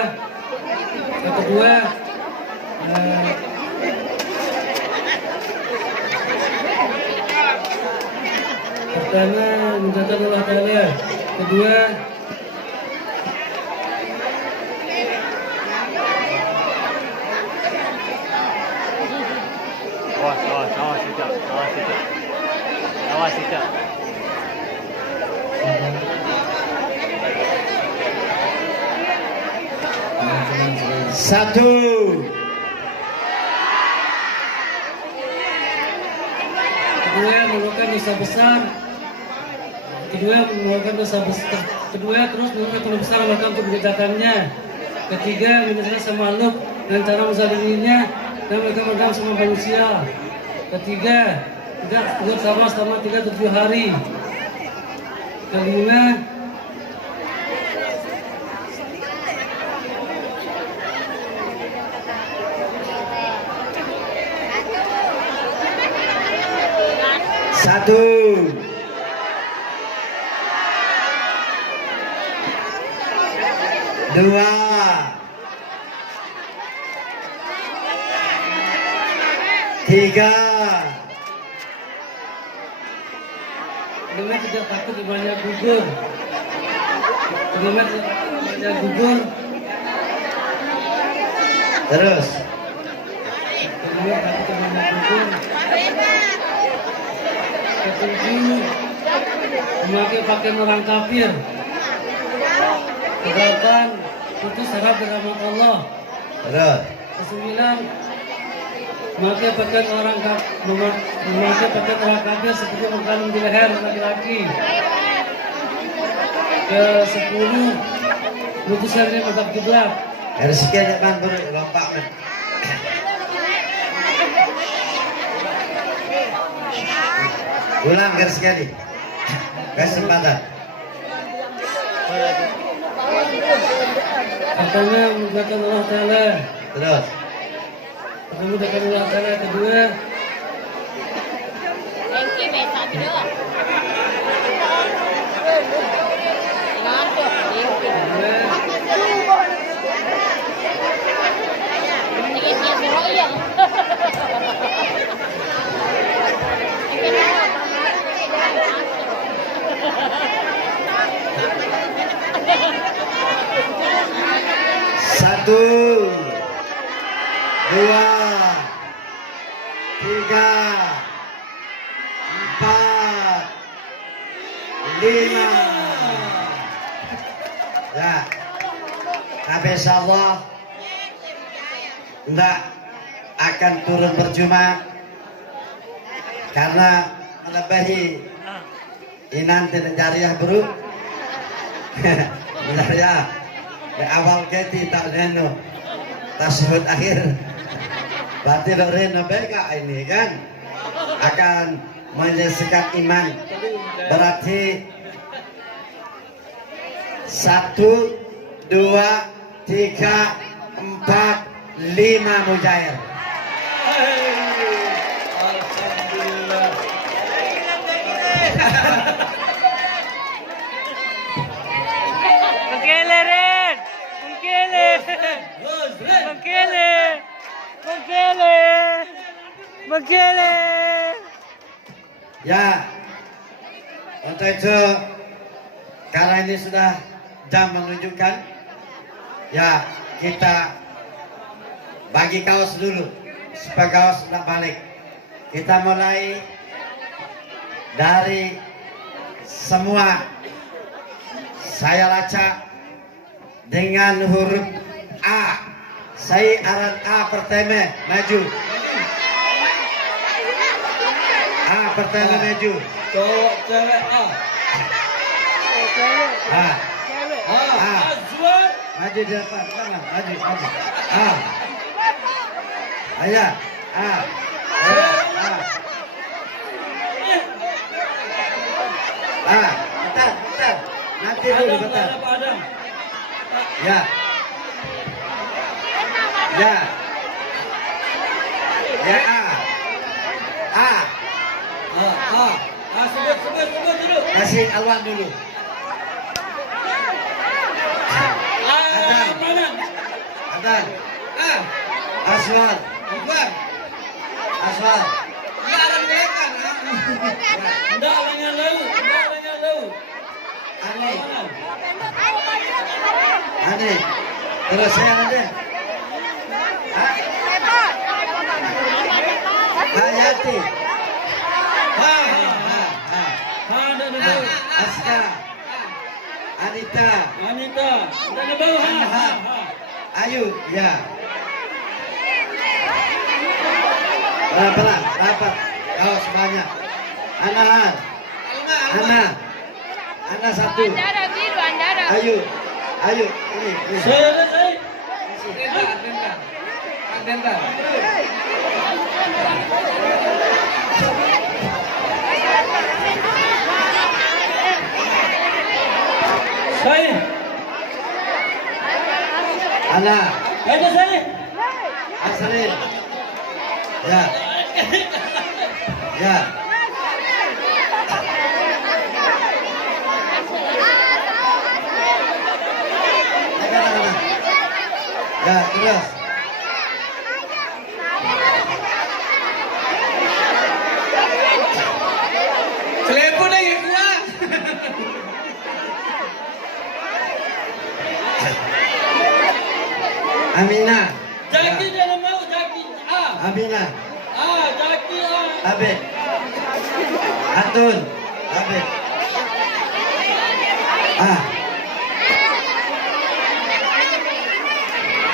pertama, menjaga Allah Ta'ala. Kedua, awas tidak. Satu. kedua, melakukan dosa besar. Kedua, terus melakukan dosa besar maka untuk mengerjakannya. Ketiga, menyesal sama makhluk dan cara menzaliminya dan mereka sama manusia. Ketiga, tidak sabar selama 37 hari. Kelima, satu. Dua. Tiga. kelima, tidak takut banyak gugur. Kelima, tidak banyak gugur. Terus. Kelima, takut banyak gugur. Ketujuh, memakai pakaian orang kafir. Kedelapan, putus harap dengan rahmat Allah. Terus. Kesembilan, memakai pakaian orang kafir seperti mengkalung di leher laki-laki. Ke-10, putuskan dia menghadap kiblat. Dari sekian ya kan baru lompat men. Ulang garis sekali. Kesempatan. Pertama, menggunakan Allah Ta'ala. Terus. Menggunakan Allah Ta'ala. Kedua, Satu. Dua. Tiga. Empat. Lima. Ya. Tapi insyaallah enggak akan turun percuma karena melebihi inan tidak jariah bro. Jariah awal keti tak leno tasbih akhir Berarti Dorin Nabeka ini kan akan menyelesaikan iman. Berarti 1, 2, 3, 4, 5 mujair. Alhamdulillah. Mengkele Ren. Mengkele. Mengkele. Mengkele. Mengkele. Ya, untuk itu karena ini sudah jam menunjukkan, ya kita bagi kaos dulu supaya kaos tidak balik. Kita mulai dari semua. Saya lacak dengan huruf A. Saya aran A pertama maju. A pertama maju. Cowok cewek A. A. A. Azwan. Maju di depan, tangan, maju. A. Ayo, A. Ayo, A. A. Bentar. Nanti dulu bentar. Adam. Ya. Ya. Ya A. A. Sebut dulu. Kasih Alwan dulu. Adan. Aswad. Aswad. Enggak dengan lalu. Ani. Terus saya ada. Hayati. Aska. Anita. Dan di bawah. Anha. Ayu, ya. Pelan, dapat. Kau semuanya. Anahan. Ana 1. Ayu. Ini. Selesai. Saya. Ana. Ada saya. Asrin. Ya. Ya, terus. Telepon lagi gua. Amina. Jaki jangan mau Jaki. A. Amina. Jaki A. Abid. Atun. Abid.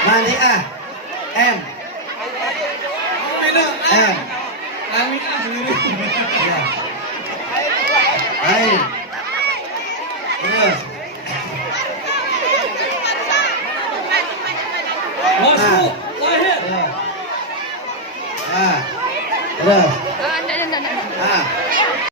Mandi A. M. M. Ya. Ain. Terus. Masuk. Lahir. Terus. Terus.